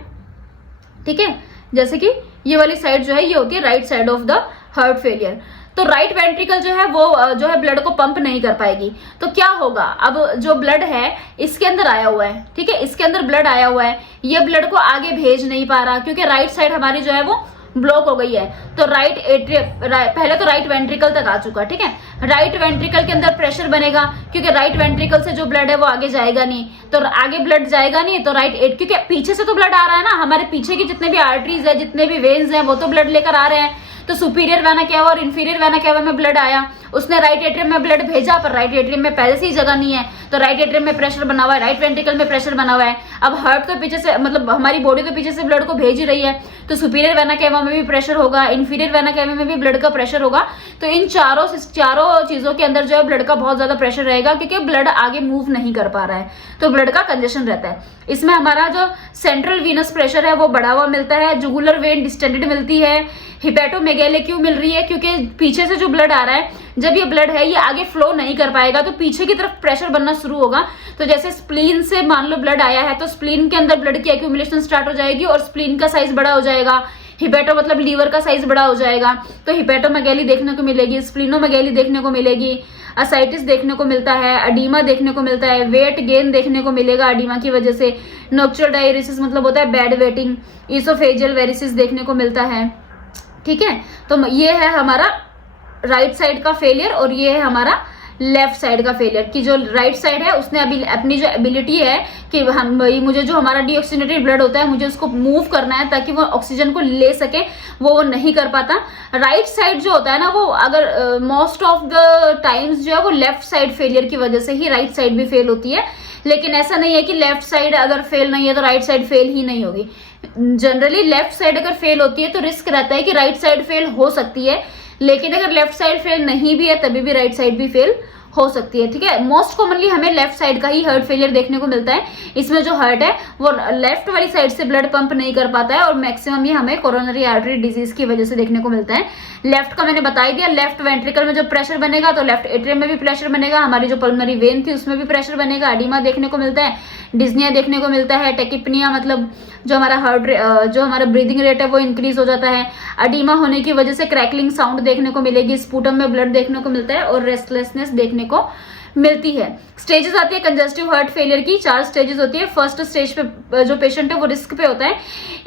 ठीक है, जैसे कि ये वाली साइड जो है ये होती है right side of the heart failure. तो राइट वेंट्रिकल जो है वो जो है ब्लड को पंप नहीं कर पाएगी। तो क्या होगा, अब जो ब्लड है इसके अंदर आया हुआ है, ठीक है, इसके अंदर ब्लड आया हुआ है, ये ब्लड को आगे भेज नहीं पा रहा क्योंकि राइट साइड हमारी जो है वो ब्लॉक हो गई है। तो राइट एट्रियम पहले तो राइट वेंट्रिकल तक आ चुका, ठीक है, राइट वेंट्रिकल के अंदर प्रेशर बनेगा क्योंकि राइट वेंट्रिकल से जो ब्लड है वो आगे जाएगा नहीं, तो आगे ब्लड जाएगा नहीं, तो क्योंकि पीछे से तो ब्लड आ रहा है ना, हमारे पीछे की जितने भी आर्टरीज है, जितने भी वेन्स हैं, वो तो ब्लड लेकर आ रहे हैं। तो सुपीरियर वेना केवा और इंफीरियर वेना केवा में ब्लड आया, उसने राइट एट्रियम में ब्लड भेजा, पर राइट एट्रियम में पहले से ही जगह नहीं है, तो राइट एट्रियम में प्रेशर बना हुआ है, राइट वेंट्रिकल में प्रेशर बना हुआ है। अब हार्ट तो पीछे से, मतलब हमारी बॉडी तो पीछे से ब्लड को भेज ही रही है, तो सुपीरियर वेना केवा में भी प्रेशर होगा, इंफीरियर वेना केवा में भी ब्लड का प्रेशर होगा। तो इन चारों चीजों के अंदर जो है ब्लड का बहुत ज्यादा प्रेशर रहेगा क्योंकि ब्लड आगे मूव नहीं कर पा रहा है, तो ब्लड का कंजेशन रहता है। इसमें हमारा जो सेंट्रल वीनस प्रेशर है वो बढ़ा हुआ मिलता है, जुगुलर वेन डिस्टेंडेड मिलती है, हिपैटोमेगैले क्यों मिल रही है, क्योंकि पीछे से जो ब्लड आ रहा है, जब ये ब्लड है ये आगे फ्लो नहीं कर पाएगा तो पीछे की तरफ प्रेशर बनना शुरू होगा। तो जैसे स्प्लीन से मान लो ब्लड आया है तो स्प्लीन के अंदर ब्लड की एक्यूमुलेशन स्टार्ट हो जाएगी और स्प्लीन का साइज बड़ा हो जाएगा, हिपैटो मतलब लीवर का साइज बड़ा हो जाएगा, तो हिपैटोमेगैली देखने को मिलेगी, स्प्लीनोमेगैली देखने को मिलेगी, असाइटिस देखने को मिलता है, अडीमा देखने को मिलता है, वेट गेन देखने को मिलेगा अडीमा की वजह से, नोक्चुअल डायरिसिस मतलब होता है बैड वेटिंग, इसोफेजियल वेरिसिस देखने को मिलता है। ठीक है, तो ये है हमारा राइट साइड का फेलियर और ये है हमारा लेफ्ट साइड का फेलियर। कि जो राइट साइड है उसने अभी अपनी जो एबिलिटी है कि मुझे जो हमारा डीऑक्सीजनेटेड ब्लड होता है मुझे उसको मूव करना है ताकि वो ऑक्सीजन को ले सके, वो नहीं कर पाता। राइट साइड जो होता है ना, वो अगर मोस्ट ऑफ द टाइम्स जो है वो लेफ्ट साइड फेलियर की वजह से ही राइट साइड भी फेल होती है, लेकिन ऐसा नहीं है कि लेफ्ट साइड अगर फेल नहीं है तो राइट साइड फेल ही नहीं होगी। जनरली लेफ्ट साइड अगर फेल होती है तो रिस्क रहता है कि राइट साइड फेल हो सकती है, लेकिन अगर लेफ्ट साइड फेल नहीं भी है तभी भी राइट साइड भी फेल हो सकती है। ठीक है, मोस्ट कॉमनली हमें लेफ्ट साइड का ही हार्ट फेलियर देखने को मिलता है। इसमें जो हार्ट है वो लेफ्ट वाली साइड से ब्लड पंप नहीं कर पाता है और मैक्सिमम ये हमें कोरोनरी आर्टरी डिजीज की वजह से देखने को मिलता है। लेफ्ट का मैंने बता ही दिया, लेफ्ट वेंट्रिकल में जो प्रेशर बनेगा तो लेफ्ट एट्रियम में भी प्रेशर बनेगा, हमारी जो पल्मोनरी वेन थी उसमें भी प्रेशर बनेगा, एडिमा देखने को मिलता है, डिस्निया देखने को मिलता है, टेकिपनिया मतलब जो हमारा जो हमारा ब्रीदिंग रेट है वो इंक्रीज हो जाता है, एडिमा होने की वजह से क्रैकलिंग साउंड देखने को मिलेगी, स्पूटम में ब्लड देखने को मिलता है और रेस्टलेसनेस देखने को मिलती है। स्टेजेस आती है कंजस्टिव हार्ट फेलियर की, 4 स्टेजेस होती है। फर्स्ट स्टेज पे जो पेशेंट है वो रिस्क पे होता है।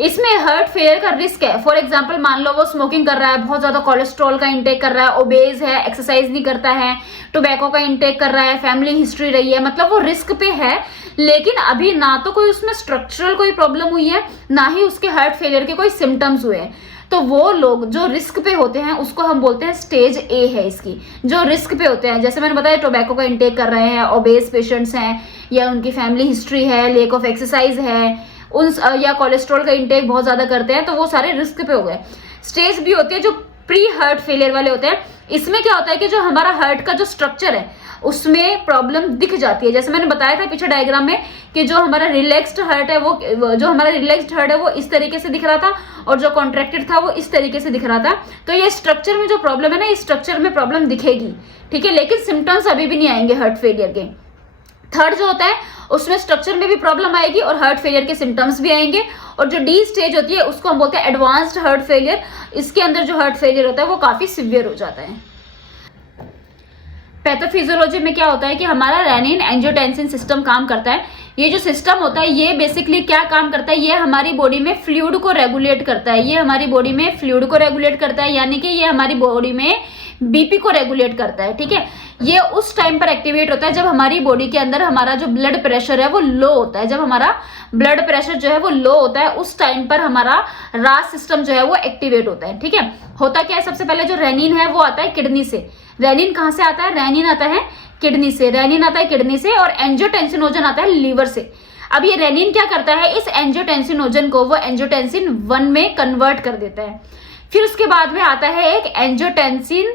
इसमें हार्ट फेलियर का रिस्क है, फॉर एग्जांपल मान लो वो स्मोकिंग कर रहा है, बहुत ज्यादा कोलेस्ट्रॉल का इंटेक कर रहा है, ओबेज है, एक्सरसाइज नहीं करता है, टोबैको का इंटेक कर रहा है, फैमिली हिस्ट्री रही है, मतलब वो रिस्क पे है। लेकिन अभी ना तो कोई उसमें स्ट्रक्चरल कोई प्रॉब्लम हुई है, ना ही उसके हार्ट फेलियर के कोई सिम्टम्स हुए हैं। तो वो लोग जो रिस्क पे होते हैं उसको हम बोलते हैं स्टेज ए है इसकी। जो रिस्क पे होते हैं, जैसे मैंने बताया टोबैको का इंटेक कर रहे हैं, ओबेस पेशेंट्स हैं, या उनकी फैमिली हिस्ट्री है, लेक ऑफ एक्सरसाइज है, या कोलेस्ट्रॉल का इंटेक बहुत ज्यादा करते हैं, तो वो सारे रिस्क पे हो गए। स्टेज बी होती है जो प्री हार्ट फेलियर वाले होते हैं। इसमें क्या होता है कि जो हमारा हार्ट का जो स्ट्रक्चर है उसमें प्रॉब्लम दिख जाती है। जैसे मैंने बताया था पीछे डायग्राम में कि जो हमारा रिलैक्स्ड हार्ट है वो इस तरीके से दिख रहा था, और जो कॉन्ट्रैक्टेड था वो इस तरीके से दिख रहा था। तो ये स्ट्रक्चर में जो प्रॉब्लम है ना, इस स्ट्रक्चर में प्रॉब्लम दिखेगी, ठीक है, लेकिन सिम्टम्स अभी भी नहीं आएंगे हार्ट फेलियर के। थर्ड जो होता है उसमें स्ट्रक्चर में भी प्रॉब्लम आएगी और हार्ट फेलियर के सिम्टम्स भी आएंगे। और जो डी स्टेज होती है उसको हम बोलते हैं एडवांस्ड हार्ट फेलियर। इसके अंदर जो हार्ट फेलियर होता है वो काफी सिवियर हो जाता है। पैथोफिजियोलॉजी में क्या होता है कि हमारा रेनिन एंजियोटेंसिन सिस्टम काम करता है। ये जो सिस्टम होता है ये बेसिकली क्या काम करता है, ये हमारी बॉडी में फ्लूइड को रेगुलेट करता है। ये हमारी बॉडी में फ्लूइड को रेगुलेट करता है, यानी कि ये हमारी बॉडी में बीपी को रेगुलेट करता है, ठीक है। ये उस टाइम पर एक्टिवेट होता है जब हमारी बॉडी के अंदर हमारा जो ब्लड प्रेशर है वो लो होता है। जब हमारा ब्लड प्रेशर जो है वो लो होता है उस टाइम पर हमारा रास सिस्टम जो है वो एक्टिवेट होता है, ठीक है। होता क्या है, सबसे पहले जो रेनिन है वो आता है किडनी से। रेनिन कहां से आता है, रेनिन आता है किडनी से, रेनिन आता है किडनी से, और एंजियोटेंसिनोजन आता है लीवर से। अब ये रेनिन क्या करता है, इस एंजियोटेंसिनोजन को वो एंजियोटेंसिन 1 में कन्वर्ट कर देता है। फिर उसके बाद में आता है एक एंजियोटेंसिन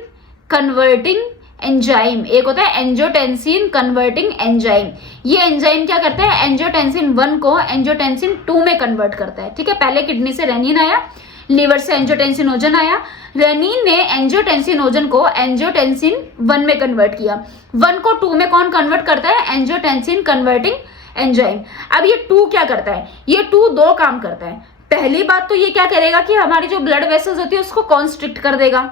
कन्वर्टिंग एंजाइम, एक होता है एंजियोटेंसिन कन्वर्टिंग एंजाइम। ये एंजाइम क्या करता है, एंजियोटेंसिन 1 को एंजियोटेंसिन 2 में कन्वर्ट करता है, ठीक है। पहले किडनी से रेनिन आया, लीवर से एंजियोटेंसिनोजन आया, रेनिन ने एंजियोटेंसिनोजन को एंजियोटेंसिन 1 में कन्वर्ट किया। 1 को 2 में कौन कन्वर्ट करता है, एंजियोटेंसिन कन्वर्टिंग एंजाइम। अब ये 2 क्या करता है, ये 2 दो काम करता है। पहली बात तो ये क्या करेगा कि हमारी जो ब्लड वेसल्स होती है उसको कॉन्स्ट्रिक्ट कर देगा,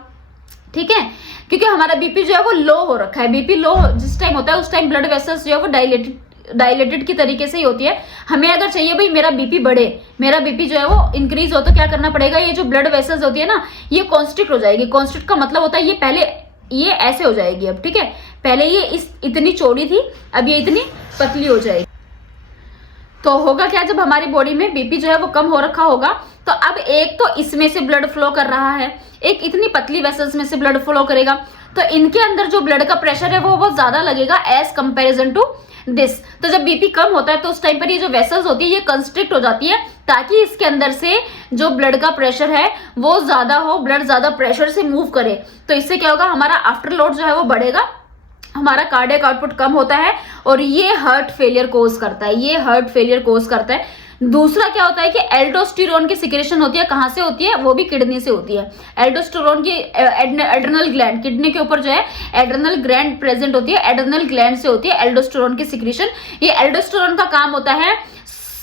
ठीक है, क्योंकि हमारा बीपी जो है वो लो हो रखा है। बीपी लो जिस टाइम होता है उस टाइम ब्लड वेसल्स जो है वो डायलेटेड की तरीके से ही होती है। हमें अगर चाहिए भाई मेरा बीपी बढ़े, मेरा बीपी जो है वो इंक्रीज हो, तो क्या करना पड़ेगा, ये जो ब्लड वेसल्स होती है ना ये कॉन्स्ट्रिक्ट हो जाएगी। कॉन्स्ट्रिक्ट का मतलब होता है ये पहले ये ऐसे हो जाएगी अब, ठीक है, पहले ये इतनी चौड़ी थी, अब ये इतनी पतली हो जाएगी। तो होगा क्या, जब हमारी बॉडी में बीपी जो है वो कम हो रखा होगा तो अब एक तो इसमें से ब्लड फ्लो कर रहा है, एक इतनी पतली वेसल्स में से ब्लड फ्लो करेगा, तो इनके अंदर जो ब्लड का प्रेशर है वो बहुत ज्यादा लगेगा एज कंपेरिजन टू दिस। तो जब बीपी कम होता है तो उस टाइम पर ये जो वेसल्स होती है ये कंस्ट्रिक्ट हो जाती है, ताकि इसके अंदर से जो ब्लड का प्रेशर है वो ज्यादा हो, ब्लड ज्यादा प्रेशर से मूव करे। तो इससे क्या होगा, हमारा आफ्टर लोड जो है वो बढ़ेगा, हमारा कार्डियक आउटपुट कम होता है, और ये हार्ट फेलियर कोज करता है, ये हार्ट फेलियर कोज करता है। दूसरा क्या होता है कि एल्डोस्टेरोन की सिक्रेशन होती है, कहां से होती है, वो भी किडनी से होती है। एल्डोस्टेरोन की एड्रेनल ग्लैंड, किडनी के ऊपर जो है एड्रेनल ग्लैंड प्रेजेंट होती है, एड्रेनल ग्लैंड से होती है एल्डोस्टेरोन की सिक्रेशन। ये एल्डोस्टेरोन का काम होता है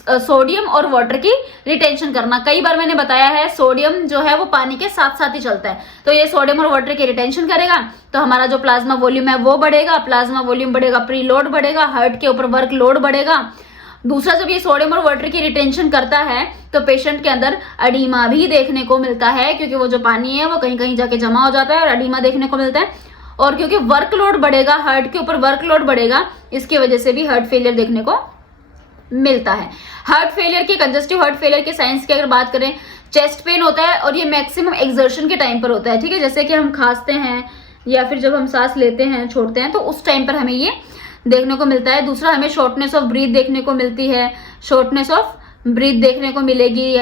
सोडियम और वाटर की रिटेंशन करना। कई बार मैंने बताया है सोडियम जो है वो पानी के साथ साथ ही चलता है, तो ये सोडियम और वाटर की रिटेंशन करेगा, तो हमारा जो प्लाज्मा वॉल्यूम है वो बढ़ेगा, प्लाज्मा वॉल्यूम बढ़ेगा, प्री लोड बढ़ेगा, हार्ट के ऊपर वर्क लोड बढ़ेगा। दूसरा, जब ये सोडियम और वाटर की रिटेंशन करता है तो पेशेंट के अंदर अडीमा भी देखने को मिलता है, क्योंकि वो जो पानी है वो कहीं कहीं जाके जमा हो जाता है और अडीमा देखने को मिलता है। और क्योंकि वर्कलोड बढ़ेगा, हार्ट के ऊपर वर्कलोड बढ़ेगा, इसकी वजह से भी हार्ट फेलियर देखने को मिलता है। हार्ट फेलियर के, कंजस्टिव हार्ट फेलियर के साइंस की अगर बात करें, चेस्ट पेन होता है और ये मैक्सिमम एक्सर्शन के टाइम पर होता है, ठीक है। जैसे कि हम खांसते हैं या फिर जब हम सांस लेते हैं छोड़ते हैं तो उस टाइम पर हमें ये देखने को मिलता है। दूसरा, हमें शॉर्टनेस ऑफ ब्रीथ देखने को मिलती है, शॉर्टनेस ऑफ ब्रीथ देखने को मिलेगी,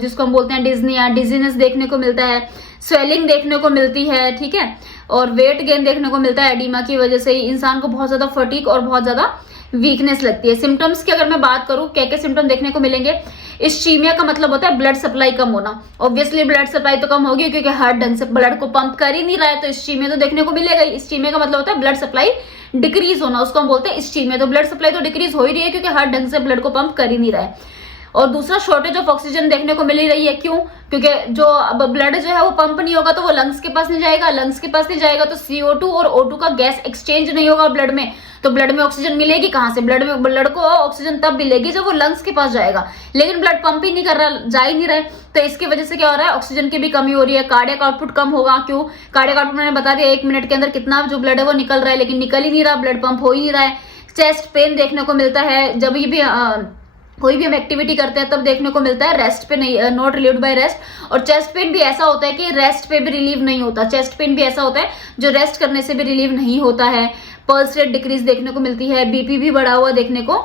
जिसको हम बोलते हैं डिज्निया, डिजीनेस देखने को मिलता है, स्वेलिंग देखने को मिलती है, ठीक है, और वेट गेन देखने को मिलता है। एडिमा की वजह से इंसान को बहुत ज्यादा फटीग और बहुत ज्यादा वीकनेस लगती है। सिम्टम्स की अगर मैं बात करूं, क्या क्या सिम्टम देखने को मिलेंगे, इस्चीमिया का मतलब होता है ब्लड सप्लाई कम होना। ऑब्वियसली ब्लड सप्लाई तो कम होगी क्योंकि हार्ट ढंग से ब्लड को पंप कर ही नहीं रहा है, तो इस्चीमिया तो देखने को मिलेगा ही। इस्चीमिया का मतलब होता है ब्लड सप्लाई डिक्रीज होना, उसको हम बोलते हैं इस्चीमिया। तो ब्लड सप्लाई तो डिक्रीज हो ही रही है क्योंकि हार्ट ढंग से ब्लड को पंप कर ही नहीं रहा है। और दूसरा शॉर्टेज ऑफ ऑक्सीजन देखने को मिल ही रही है। क्यों? क्योंकि जो अब ब्लड जो है वो पंप नहीं होगा तो वो लंग्स के पास नहीं जाएगा, लंग्स के पास नहीं जाएगा तो CO2 और O2 का गैस एक्सचेंज नहीं होगा ब्लड में, तो ब्लड में ऑक्सीजन मिलेगी कहां से? ब्लड को ऑक्सीजन तब मिलेगी जब वो लंग्स के पास जाएगा, लेकिन ब्लड पंप ही नहीं कर रहा, जा ही नहीं रहा है, तो इसकी वजह से क्या हो रहा है? ऑक्सीजन की भी कमी हो रही है, कार्डियक आउटपुट कम होगा। क्यों? कार्डियक आउटपुट मैंने बता दिया 1 मिनट के अंदर कितना जो ब्लड है वो निकल रहा है, लेकिन निकल ही नहीं रहा, ब्लड पंप हो ही नहीं रहा है। चेस्ट पेन देखने को मिलता है जब ये भी कोई भी हम एक्टिविटी करते हैं तब देखने को मिलता है, रेस्ट पे नहीं, नॉट रिलीव्ड बाय रेस्ट। और चेस्ट पेन भी ऐसा होता है कि रेस्ट पे भी रिलीव नहीं होता, चेस्ट पेन भी ऐसा होता है जो रेस्ट करने से भी रिलीव नहीं होता है। पल्स रेट डिक्रीज देखने को मिलती है, बीपी भी बढ़ा हुआ देखने को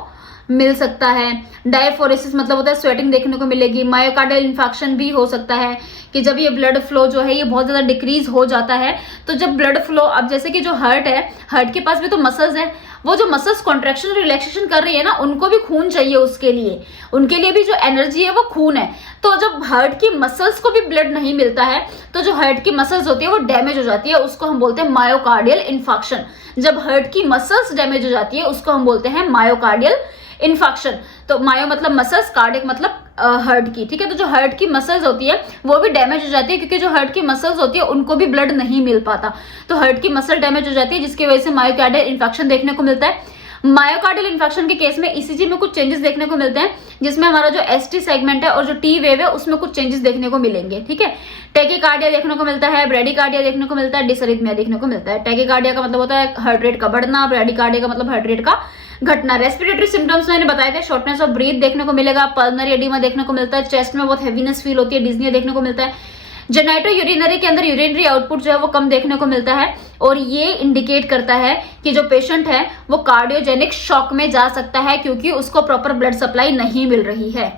मिल सकता है। डायफोरेसिस मतलब होता है स्वेटिंग देखने को मिलेगी। मायोकार्डियल इन्फेक्शन भी हो सकता है कि जब ये ब्लड फ्लो जो है ये बहुत ज्यादा डिक्रीज हो जाता है, तो जब ब्लड फ्लो, अब जैसे कि जो हार्ट है, हार्ट के पास भी तो मसल्स है, वो जो मसल्स कॉन्ट्रैक्शन रिलैक्सेशन कर रही है ना, उनको भी खून चाहिए, उसके लिए उनके लिए भी जो एनर्जी है वो खून है। तो जब हार्ट की मसल्स को भी ब्लड नहीं मिलता है तो जो हार्ट की मसल्स होती है वो डैमेज हो जाती है, उसको हम बोलते हैं मायोकार्डियल इन्फेक्शन। जब हार्ट की मसल्स डैमेज हो जाती है उसको हम बोलते हैं मायोकार्डियल इन्फेक्शन। तो मायो मतलब मसल्स, कार्डियक मतलब हार्ट की, ठीक है। तो जो हार्ट की मसल्स होती है वो भी डैमेज हो जाती है, क्योंकि जो हार्ट की मसल्स होती है उनको भी ब्लड नहीं मिल पाता, तो हार्ट की मसल डैमेज हो जाती है, जिसकी वजह से मायोकार्डियल इन्फेक्शन देखने को मिलता है। मायोकार्डियल इन्फेक्शन के केस में ईसीजी में कुछ चेंजेस देखने को मिलते हैं, जिसमें हमारा जो एसटी सेगमेंट है और जो टी वेव है उसमें कुछ चेंजेस देखने को मिलेंगे, ठीक है। टैकीकार्डिया देखने को मिलता है, ब्रेडिकार्डिया देखने को मिलता है, डिसरिथमिया देखने को मिलता है। टैकीकार्डिया का मतलब होता है हार्ट रेट का बढ़ना, ब्रेडिकार्डिया का मतलब हार्ट रेट का घटना। रेस्पिरेटरी सिम्टम्स मैंने बताए थे, शॉर्टनेस ऑफ ब्रीथ देखने को मिलेगा, पल्मनरी एडिमा देखने को मिलता है, चेस्ट में बहुत हेवीनेस फील होती है, डिज्निया देखने को मिलता है। जेनेटो यूरिनरी के अंदर यूरिनरी आउटपुट जो है वो कम देखने को मिलता है, और ये इंडिकेट करता है कि जो पेशेंट है वो कार्डियोजेनिक शॉक में जा सकता है, क्योंकि उसको प्रॉपर ब्लड सप्लाई नहीं मिल रही है।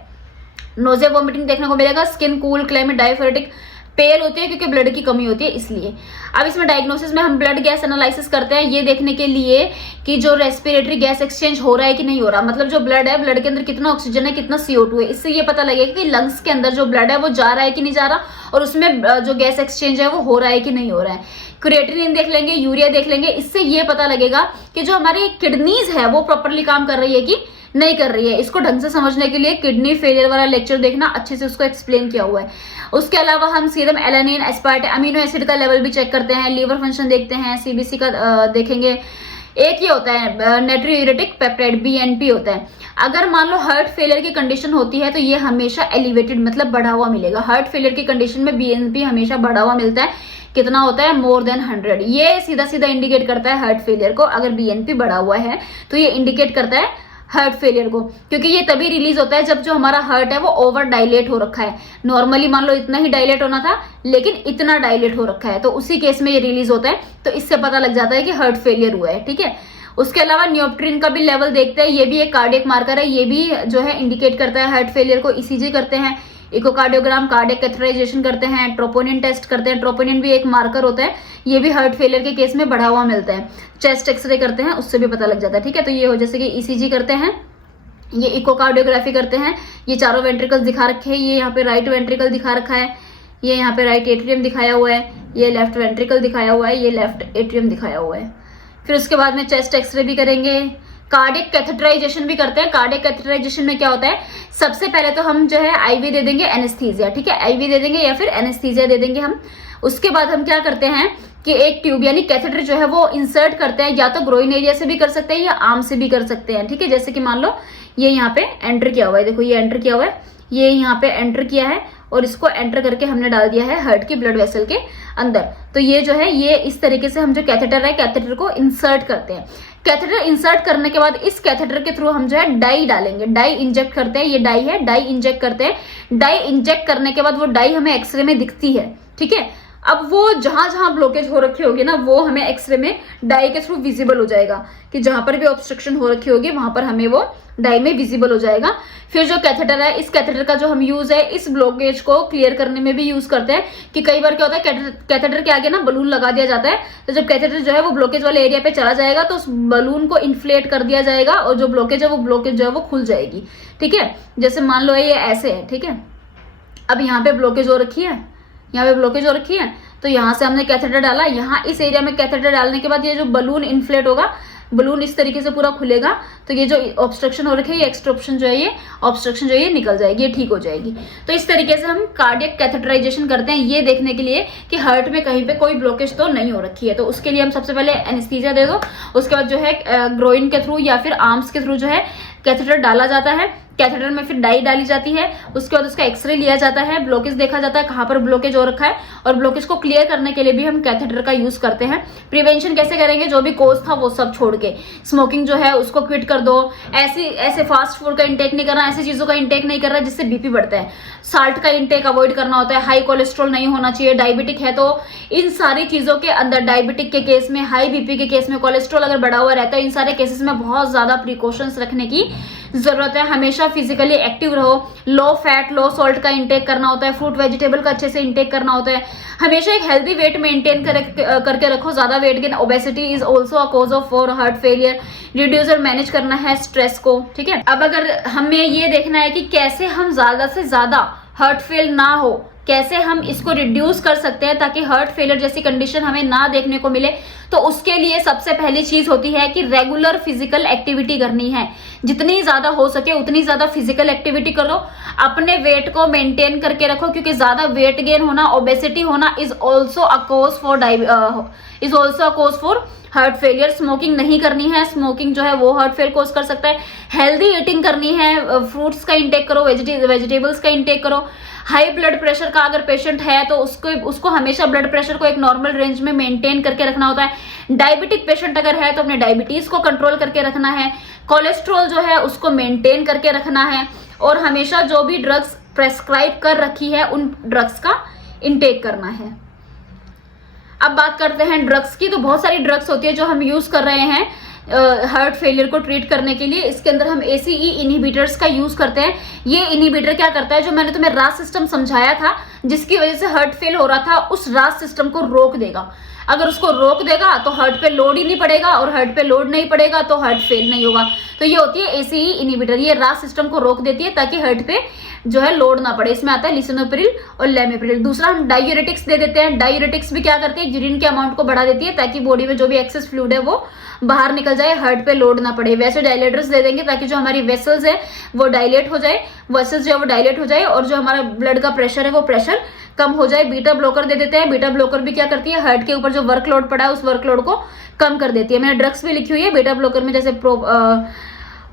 नोजिया वोमिटिंग देखने को मिलेगा, स्किन कूल, क्लाइमेट डायफोरेटिक, पेल होती है क्योंकि ब्लड की कमी होती है इसलिए। अब इसमें डायग्नोसिस में हम ब्लड गैस एनालिसिस करते हैं, ये देखने के लिए कि जो रेस्पिरेटरी गैस एक्सचेंज हो रहा है कि नहीं हो रहा, मतलब जो ब्लड है, ब्लड के अंदर कितना ऑक्सीजन है, कितना CO2 है, इससे ये पता लगेगा कि लंग्स के अंदर जो ब्लड है वो जा रहा है कि नहीं जा रहा, और उसमें जो गैस एक्सचेंज है वो हो रहा है कि नहीं हो रहा है। क्रिएटिनिन देख लेंगे, यूरिया देख लेंगे, इससे ये पता लगेगा कि जो हमारी किडनीज है वो प्रॉपरली काम कर रही है कि नहीं कर रही है। इसको ढंग से समझने के लिए किडनी फेलियर वाला लेक्चर देखना, अच्छे से उसको एक्सप्लेन किया हुआ है। उसके अलावा हम serum alanine, aspartame, amino acid का लेवल भी चेक करते हैं, लीवर फंक्शन देखते हैं, CBC का देखेंगे। एक ये होता है नाइट्रोयूरेटिक पेप्टाइड, BNP होता है। अगर मान लो हार्ट फेलियर की कंडीशन होती है तो ये हमेशा एलिवेटेड मतलब बढ़ा हुआ मिलेगा। हार्ट फेलियर की कंडीशन में BNP हमेशा बढ़ा हुआ मिलता है, कितना होता है? More than 100। ये सीधा सीधा इंडिकेट करता है हार्ट फेलियर को। अगर BNP बढ़ा हुआ है तो ये इंडिकेट करता है हार्ट फेलियर को, क्योंकि ये तभी रिलीज होता है जब जो हमारा हार्ट है वो ओवर डायलेट हो रखा है। नॉर्मली मान लो इतना ही डायलेट होना था, लेकिन इतना डायलेट हो रखा है, तो उसी केस में ये रिलीज होता है, तो इससे पता लग जाता है कि हार्ट फेलियर हुआ है, ठीक है। उसके अलावा नियोप्ट्रिन का भी लेवल देखते हैं, ये भी एक कार्डियक मार्कर है, ये भी जो है इंडिकेट करता है हार्ट फेलियर को। ECG करते हैं, इकोकार्डियोग्राम, कार्डियक कैथेटराइजेशन करते हैं, ट्रोपोनिन टेस्ट करते हैं, ट्रोपोनिन भी एक मार्कर होता है, ये भी हार्ट फेलियर के केस में बढ़ा हुआ मिलता है। चेस्ट एक्सरे करते हैं, उससे भी पता लग जाता है, ठीक है। तो ये हो जैसे कि ECG करते हैं, ये इकोकार्डियोग्राफी करते हैं, ये चारों वेंट्रिकल्स दिखा रखे हैं, ये यहाँ पे राइट वेंट्रिकल दिखा रखा है, ये यहाँ पे राइट एट्रियम दिखाया हुआ है, ये लेफ्ट वेंट्रिकल दिखाया हुआ है, ये लेफ्ट एट्रियम दिखाया हुआ है। फिर उसके बाद में चेस्ट एक्सरे भी करेंगे, कार्डियक कैथेटराइजेशन भी करते हैं। कार्डियक कैथेटराइजेशन में क्या होता है? सबसे पहले तो हम जो है IV दे देंगे, एनेस्थीसिया, ठीक है, IV दे देंगे या फिर एनेस्थीसिया दे देंगे हम। उसके बाद हम क्या करते हैं कि एक ट्यूब यानी कैथेटर जो है वो इंसर्ट करते हैं, या तो ग्रोइन एरिया से भी कर सकते हैं या आर्म से भी कर सकते हैं, ठीक है। जैसे कि मान लो ये यहाँ पे एंटर किया हुआ है, देखो ये एंटर किया हुआ है, ये यहाँ पे एंटर किया है, और इसको एंटर करके हमने डाल दिया है हार्ट की ब्लड वेसल के अंदर। तो ये जो है ये इस तरीके से हम जो कैथेटर है, कैथेटर को इंसर्ट करते हैं। कैथेटर इंसर्ट करने के बाद इस कैथेटर के थ्रू हम जो है डाई डालेंगे, डाई इंजेक्ट करते हैं, ये डाई है, डाई इंजेक्ट करते हैं। डाई इंजेक्ट करने के बाद वो डाई हमें एक्सरे में दिखती है, ठीक है। अब वो जहां जहां ब्लॉकेज हो रखी होगी ना, वो हमें एक्सरे में डाई के थ्रू विजिबल हो जाएगा, कि जहां पर भी ऑब्स्ट्रक्शन हो रखी होगी वहां पर हमें वो डाई में विजिबल हो जाएगा। फिर जो कैथेटर है, इस कैथेटर का जो हम यूज है इस ब्लॉकेज को क्लियर करने में भी यूज करते हैं, कि कई बार क्या होता है कैथेटर के आगे ना बलून लगा दिया जाता है, तो जब कैथेटर जो है वो ब्लॉकेज वाले एरिया पे चला जाएगा तो उस बलून को इन्फ्लेट कर दिया जाएगा, और जो ब्लॉकेज है वो ब्लॉकेज जो है वो खुल जाएगी, ठीक है। जैसे मान लो ये ऐसे है, ठीक है। अब यहाँ पे ब्लॉकेज हो रखी है, यहाँ पे ब्लॉकेज हो रखी है, तो यहाँ से हमने कैथेटर डाला, यहाँ इस एरिया में कैथेटर डालने के बाद ये जो बलून इन्फ्लेट होगा, बलून इस तरीके से पूरा खुलेगा तो ये जो ऑब्स्ट्रक्शन हो रखी है, ये एक्सट्रोप्शन जो है, ये ऑब्स्ट्रक्शन जो है ये निकल जाएगी, ये ठीक हो जाएगी। तो इस तरीके से हम कार्डियक कैथेटराइजेशन करते हैं, ये देखने के लिए कि हार्ट में कहीं पे कोई ब्लॉकेज तो नहीं हो रखी है। तो उसके लिए हम सबसे पहले एनेस्थीसिया दे दो, उसके बाद जो है ग्रोइन के थ्रू या फिर आर्म्स के थ्रू जो है कैथेटर डाला जाता है। कैथेटर में फिर डाई डाली जाती है, उसके बाद उसका एक्सरे लिया जाता है, ब्लॉकेज देखा जाता है कहाँ पर ब्लॉकेज हो रखा है, और ब्लॉकेज को क्लियर करने के लिए भी हम कैथेटर का यूज करते हैं। प्रिवेंशन कैसे करेंगे, जो भी कोज था वो सब छोड़ के, स्मोकिंग जो है उसको क्विट कर दो, ऐसे फास्ट फूड का इंटेक नहीं करना, ऐसी चीजों का इंटेक नहीं करना जिससे बीपी बढ़ता है, साल्ट का इंटेक अवॉइड करना होता है, हाई कोलेस्ट्रॉल नहीं होना चाहिए, डायबिटिक है तो इन सारी चीजों के अंदर, डायबिटिक के केस में, हाई बीपी के केस में, कोलेस्ट्रॉल अगर बढ़ा हुआ रहता है, इन सारे केसेस में बहुत ज्यादा प्रिकॉशंस रखने की जरूरत है। हमेशा फिजिकली एक्टिव रहो, लो फैट लो सॉल्ट का इंटेक करना होता है, फ्रूट वेजिटेबल का अच्छे से इंटेक करना होता है, हमेशा एक हेल्दी वेट मेंटेन करके रखो। ज्यादा weight gain, obesity is also a cause of for heart failure. Reduce और मैनेज करना है स्ट्रेस को, ठीक है। अब अगर हमें ये देखना है कि कैसे हम ज्यादा से ज्यादा हार्ट फेल ना हो, कैसे हम इसको रिड्यूस कर सकते हैं ताकि हार्ट फेलियर जैसी कंडीशन हमें ना देखने को मिले, तो उसके लिए सबसे पहली चीज होती है कि रेगुलर फिजिकल एक्टिविटी करनी है। जितनी ज्यादा हो सके उतनी ज्यादा फिजिकल एक्टिविटी करो, अपने वेट को मेंटेन करके रखो, क्योंकि ज्यादा वेट गेन होना, ओबेसिटी होना is also a cause for heart failure. Smoking नहीं करनी है, स्मोकिंग जो है वो हार्ट फेल कॉज कर सकता है। हेल्दी ईटिंग करनी है, फ्रूट्स का इंटेक करो, वेजिटेबल्स का इंटेक करो। हाई ब्लड प्रेशर का अगर पेशेंट है तो उसको हमेशा ब्लड प्रेशर को एक नॉर्मल रेंज में मेंटेन करके रखना होता है। डायबिटिक पेशेंट अगर है तो अपने डायबिटीज को कंट्रोल करके रखना है। कोलेस्ट्रॉल जो है उसको मेंटेन करके रखना है, और हमेशा जो भी ड्रग्स प्रेस्क्राइब कर रखी है उन ड्रग्स का इंटेक करना है। अब बात करते हैं ड्रग्स की। तो बहुत सारी ड्रग्स होती है जो हम यूज कर रहे हैं हार्ट फेलियर को ट्रीट करने के लिए। इसके अंदर हम ACE इनहिबिटर्स का यूज करते हैं। ये इनहिबिटर क्या करता है, जो मैंने तुम्हें रास सिस्टम समझाया था जिसकी वजह से हार्ट फेल हो रहा था, उस रास सिस्टम को रोक देगा। अगर उसको रोक देगा तो हार्ट पे लोड ही नहीं पड़ेगा, और हार्ट पे लोड नहीं पड़ेगा तो हार्ट फेल नहीं होगा। तो ये होती है ACE इनहिबिटर, ये रास सिस्टम को रोक देती है ताकि हार्ट पे जो है लोड ना पड़े। इसमें आता है लिसिनोप्रिल और लेमिप्रिल। दूसरा हम डायूरेटिक्स दे देते हैं। डायूरेटिक्स भी क्या करती है, यूरिन के अमाउंट को बढ़ा देती है ताकि बॉडी में जो भी एक्सेस फ्लूइड है वो बाहर निकल जाए, हार्ट पे लोड ना पड़े। वैसे डायलेटर्स दे देंगे ताकि जो हमारी वेसल्स है वो डायलेट हो जाए, वेसल्स जो है वो डायलेट हो जाए, और जो हमारा ब्लड का प्रेशर है वो प्रेशर कम हो जाए। बीटा ब्लॉकर दे देते हैं। बीटा ब्लॉकर भी क्या करती है, हार्ट के ऊपर जो वर्कलोड पड़ा है उस वर्कलोड को कम कर देती है। मैंने ड्रग्स भी लिखी हुई है बीटा ब्लॉकर में, जैसे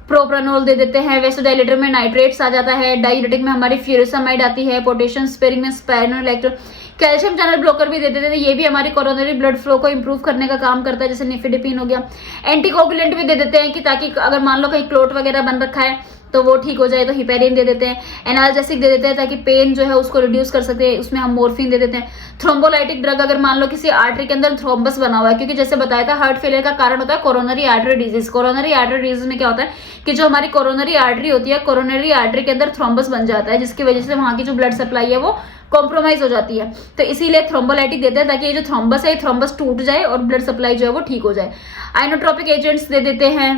प्रोप्रानोल दे देते हैं। वेसोडाइलेटर में नाइट्रेट्स आ जाता है। डायूरेटिक में हमारी फ्यूरिसमाइड आती है। पोटेशियम स्पेरिंग में स्पाइरोलेक्ट्रो। कैल्शियम चैनल ब्लॉकर भी दे देते हैं, ये भी हमारी कोरोनरी ब्लड फ्लो को इंप्रूव करने का काम करता है, जैसे निफेडिपिन हो गया। एंटीकोगुलेंट भी दे देते हैं कि ताकि अगर मान लो कहीं क्लोट वगैरह बन रखा है तो वो ठीक हो जाए, तो हिपेरिन दे देते हैं। एनाल्जेसिक दे देते हैं ताकि पेन जो है उसको रिड्यूस कर सकते हैं, उसमें हम मोर्फिन दे देते हैं। थ्रोम्बोलाइटिक ड्रग, अगर मान लो किसी आर्टरी के अंदर थ्रोम्बस बना हुआ है, क्योंकि जैसे बताया था हार्ट फेलियर का कारण होता है coronary artery disease. Coronary artery disease में क्या होता है कि जो हमारी कोरोनरी आर्टरी होती है, कोरोनरी आर्टरी के अंदर थ्रोम्बस बन जाता है, जिसकी वजह से वहां की जो ब्लड सप्लाई है वो कॉम्प्रोमाइज हो जाती है। तो इसीलिए थ्रोम्बोलाइटिक देते हैं ताकि ये जो थ्रोम्बस है ये थ्रोम्बस टूट जाए और ब्लड सप्लाई जो है वो ठीक हो जाए। आइनोट्रोपिक एजेंट्स दे देते हैं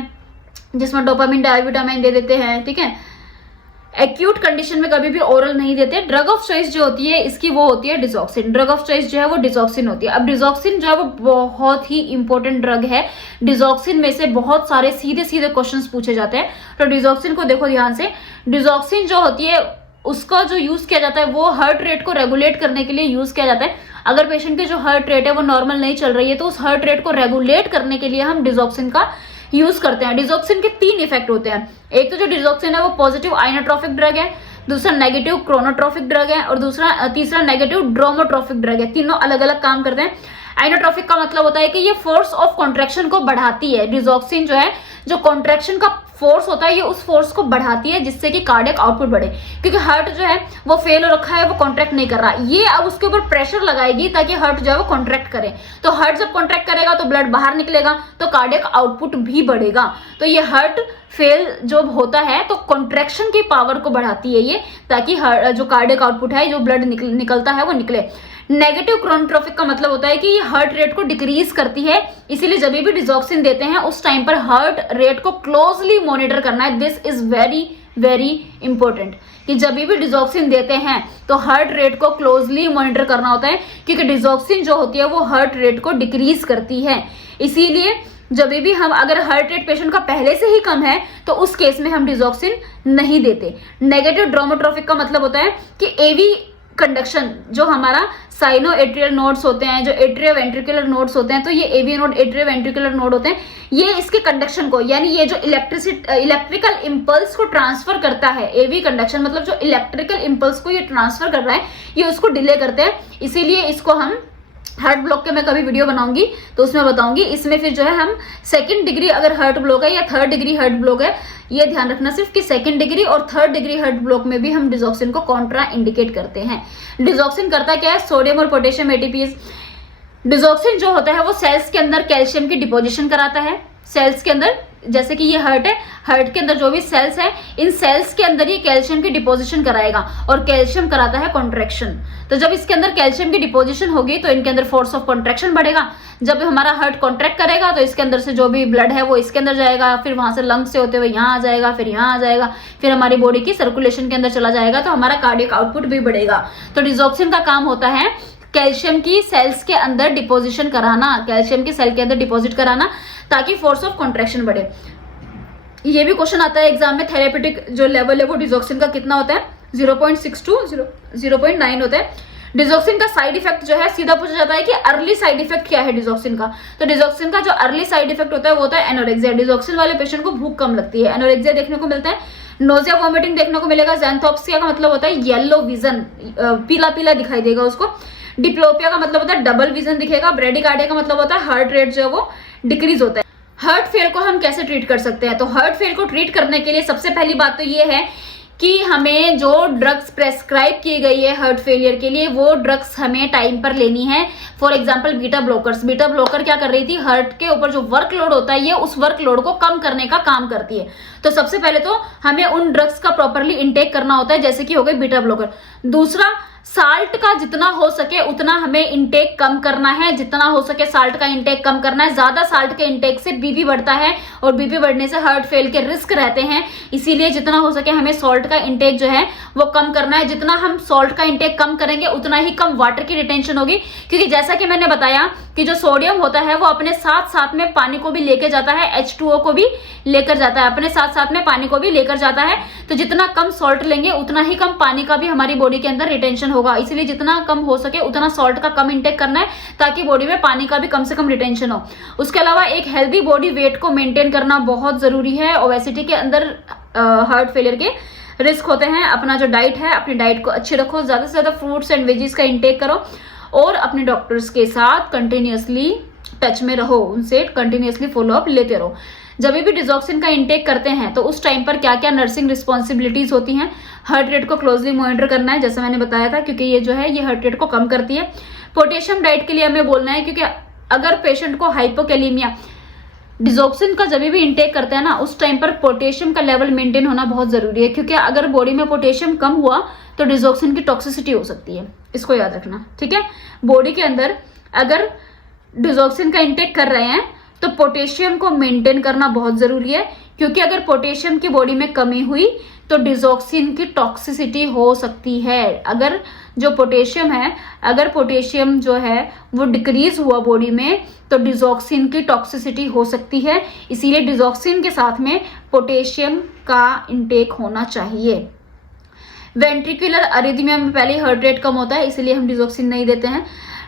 जिसमें डोपामिन, डायविटामिन दे देते हैं, ठीक है। एक्यूट कंडीशन में कभी भी ओरल नहीं देते। ड्रग ऑफ चॉइस जो होती है इसकी वो होती है डिजॉक्सिन। ड्रग ऑफ चॉइस जो है वो डिजॉक्सिन होती है। अब डिजॉक्सिन जो है वो बहुत ही इंपॉर्टेंट ड्रग है। डिजॉक्सिन में से बहुत सारे सीधे सीधे क्वेश्चंस पूछे जाते हैं, तो डिजॉक्सिन को देखो ध्यान से। डिजॉक्सिन जो होती है उसका जो यूज किया जाता है वो हार्ट रेट को रेगुलेट करने के लिए यूज किया जाता है। अगर पेशेंट की जो हार्ट रेट है वो नॉर्मल नहीं चल रही है तो उस हार्ट रेट को रेगुलेट करने के लिए हम डिजॉक्सिन का यूज करते हैं। डिजॉक्सिन के 3 इफेक्ट होते हैं। एक तो जो डिजॉक्सिन है वो पॉजिटिव आइनोट्रोफिक ड्रग है, दूसरा नेगेटिव क्रोनोट्रोफिक ड्रग है, और तीसरा नेगेटिव ड्रोमोट्रोफिक ड्रग है। तीनों अलग अलग काम करते हैं। आइनोट्रोफिक का मतलब होता है कि ये फोर्स ऑफ कॉन्ट्रैक्शन को बढ़ाती है। डिजॉक्सिन जो है, जो कॉन्ट्रैक्शन का फोर्स होता है, ये उस फोर्स को बढ़ाती है जिससे कि कार्डियक आउटपुट बढ़े। क्योंकि हार्ट जो है वो फेल हो रखा है, वो कॉन्ट्रैक्ट नहीं कर रहा, ये अब उसके ऊपर प्रेशर लगाएगी ताकि हार्ट जो है वो कॉन्ट्रैक्ट करे। तो हार्ट जब कॉन्ट्रैक्ट करेगा तो ब्लड बाहर निकलेगा, तो कार्डियक आउटपुट भी बढ़ेगा। तो ये हार्ट फेल जो होता है तो कॉन्ट्रैक्शन की पावर को बढ़ाती है ये, ताकि जो कार्डियक आउटपुट है, जो ब्लड निकलता है वो निकले। नेगेटिव क्रोनोट्रोपिक का मतलब होता है कि ये हार्ट रेट को डिक्रीज करती है। इसीलिए जब भी डिजॉक्सिन देते हैं उस टाइम पर हार्ट रेट को क्लोजली मॉनिटर करना है। This is very very important कि जब भी डिजॉक्सिन देते हैं तो हार्ट रेट को क्लोजली मॉनिटर करना होता है, क्योंकि डिजॉक्सिन जो होती है वो हार्ट रेट को डिक्रीज करती है। इसीलिए जब भी हम अगर हार्ट रेट पेशेंट का पहले से ही कम है तो उस केस में हम डिजॉक्सिन नहीं देते। नेगेटिव ड्रोमोट्रोपिक का मतलब होता है कि एवी कंडक्शन, जो हमारा साइनो एट्रियल नोड्स होते हैं, जो एट्रियो वेंट्रिकुलर नोड्स होते हैं, तो ये AV node, atrioventricular node होते हैं, ये इसके कंडक्शन को, यानी ये जो इलेक्ट्रिकल इंपल्स को ट्रांसफर करता है, एवी कंडक्शन मतलब जो इलेक्ट्रिकल इंपल्स को ये ट्रांसफर कर रहा है, ये उसको डिले करते हैं। इसीलिए इसको हम हार्ट ब्लॉक के मैं कभी वीडियो बनाऊंगी तो उसमें बताऊंगी। इसमें फिर जो है हम सेकंड डिग्री अगर हार्ट ब्लॉक है या थर्ड डिग्री हार्ट ब्लॉक है, ये ध्यान रखना सिर्फ कि सेकंड डिग्री और थर्ड डिग्री हार्ट ब्लॉक में भी हम डिजॉक्सिन को कॉन्ट्रा इंडिकेट करते हैं। डिजॉक्सिन करता क्या है? सोडियम और पोटेशियम एटीपीज। डिजॉक्सिन जो होता है वो सेल्स के अंदर कैल्शियम की डिपोजिशन कराता है। सेल्स के अंदर, जैसे कि ये हार्ट है, हार्ट के अंदर जो भी सेल्स है, इन सेल्स के अंदर ये कैल्शियम की डिपोजिशन कराएगा और कैल्शियम कराता है कॉन्ट्रैक्शन। तो जब इसके अंदर कैल्शियम की डिपोजिशन होगी तो इनके अंदर फोर्स ऑफ कॉन्ट्रैक्शन बढ़ेगा। जब हमारा हार्ट कॉन्ट्रैक्ट करेगा तो इसके अंदर से जो भी ब्लड है वो इसके अंदर जाएगा, फिर वहां से लंग्स से होते हुए यहाँ आ जाएगा, फिर यहाँ आ जाएगा, फिर हमारी बॉडी की सर्कुलेशन के अंदर चला जाएगा, तो हमारा कार्डियक आउटपुट भी बढ़ेगा। तो डिजॉक्सिन का काम होता है कैल्शियम की सेल्स के अंदर डिपोजिशन कराना, कैल्शियम की सेल के अंदर डिपॉजिट कराना, ताकि फोर्स ऑफ कॉन्ट्रैक्शन बढ़े। ये भी क्वेश्चन आता है एग्जाम में, थेरेपेटिक जो लेवल है वो डिजॉक्सिन का कितना होता है? 0.6 to 0.9 होता है। डिजॉक्सिन का साइड इफेक्ट जो है सीधा पूछा जाता है कि अर्ली साइड इफेक्ट क्या है डिजॉक्सिन का। तो डिजॉक्सिन का जो अर्ली साइड इफेक्ट होता है वो होता है एनोरेक्सिया। डिजॉक्सिन वाले पेशेंट को भूख कम लगती है, एनोरेक्सिया देखने को मिलता है, नोजिया वॉमिटिंग देखने को मिलेगा। ज़ैंथोप्सिया का मतलब होता है येलो विजन, पीला पीला दिखाई देगा उसको। डिप्लोपिया का मतलब होता है डबल विजन दिखेगा। ब्रेडिकार्डिया का मतलब होता है हार्ट रेट जो है वो डिक्रीज होता है। हार्ट फेल को हम कैसे ट्रीट कर सकते हैं? तो हार्ट फेल को ट्रीट करने के लिए सबसे पहली बात तो ये है कि हमें जो ड्रग्स प्रेस्क्राइब की गई है हार्ट फेलियर के लिए, वो ड्रग्स हमें टाइम पर लेनी है। For example beta blockers. Beta blocker क्या कर रही थी? हार्ट के ऊपर जो वर्कलोड होता है, ये उस वर्कलोड को कम करने का काम करती है। तो सबसे पहले तो हमें उन ड्रग्स का प्रॉपरली इंटेक करना होता है, जैसे कि हो गई बीटा ब्लॉकर। दूसरा, साल्ट का जितना हो सके उतना हमें इंटेक कम करना है, जितना हो सके साल्ट का इंटेक कम करना है। ज्यादा साल्ट के इंटेक से बीपी बढ़ता है और बीपी बढ़ने से हार्ट फेल के रिस्क रहते हैं, इसीलिए जितना हो सके हमें सॉल्ट का इंटेक जो है वो कम करना है। जितना हम सॉल्ट का इंटेक कम करेंगे उतना ही कम वाटर की रिटेंशन होगी, क्योंकि जैसा कि मैंने बताया कि जो सोडियम होता है वो अपने साथ साथ में पानी को भी लेकर जाता है, H2O को भी लेकर जाता है, अपने साथ साथ में पानी को भी लेकर जाता है। तो जितना कम सॉल्ट लेंगे उतना ही कम पानी का भी हमारी बॉडी के अंदर रिटेंशन होगा, इसलिए जितना कम हो सके उतना सॉल्ट का कम इंटेक करना है, ताकि बॉडी में पानी का भी कम से कम रिटेंशन हो। उसके अलावा एक हेल्दी बॉडी वेट को मेंटेन करना बहुत जरूरी है। ओबेसिटी के अंदर हार्ट फेलियर के रिस्क होते हैं। अपना जो डाइट है, अपनी डाइट को अच्छी रखो, ज्यादा से ज्यादा फ्रूट्स एंड वेजीज का इंटेक करो और अपने डॉक्टर्स के साथ कंटिन्यूअसली टच में रहो, उनसे कंटिन्यूअसली फॉलोअप लेते रहो। जब भी डिजॉक्सिन का इंटेक करते हैं तो उस टाइम पर क्या क्या नर्सिंग रिस्पॉन्सिबिलिटीज होती हैं? हार्ट रेट को क्लोजली मॉनिटर करना है, जैसे मैंने बताया था, क्योंकि ये जो है ये हार्ट रेट को कम करती है। पोटेशियम डाइट के लिए हमें बोलना है, क्योंकि अगर पेशेंट को हाइपोकैलेमिया, डिजॉक्सिन का जब भी इंटेक करते हैं ना, उस टाइम पर पोटेशियम का लेवल मेंटेन होना बहुत जरूरी है, क्योंकि अगर बॉडी में पोटेशियम कम हुआ तो डिजॉक्सिन की टॉक्सिसिटी हो सकती है, इसको याद रखना, ठीक है। बॉडी के अंदर अगर डिजॉक्सिन का इंटेक कर रहे हैं तो पोटेशियम को मेंटेन करना बहुत जरूरी है, क्योंकि अगर पोटेशियम की बॉडी में कमी हुई तो डिजॉक्सिन की टॉक्सिसिटी हो सकती है। अगर जो पोटेशियम है, अगर पोटेशियम जो है वो डिक्रीज हुआ बॉडी में तो डिजॉक्सिन की टॉक्सिसिटी हो सकती है, इसीलिए डिजॉक्सिन के साथ में पोटेशियम का इंटेक होना चाहिए। वेंट्रिकुलर अरिथमिया में पहले हार्ट रेट कम होता है, इसलिए हम डिजॉक्सिन नहीं देते हैं।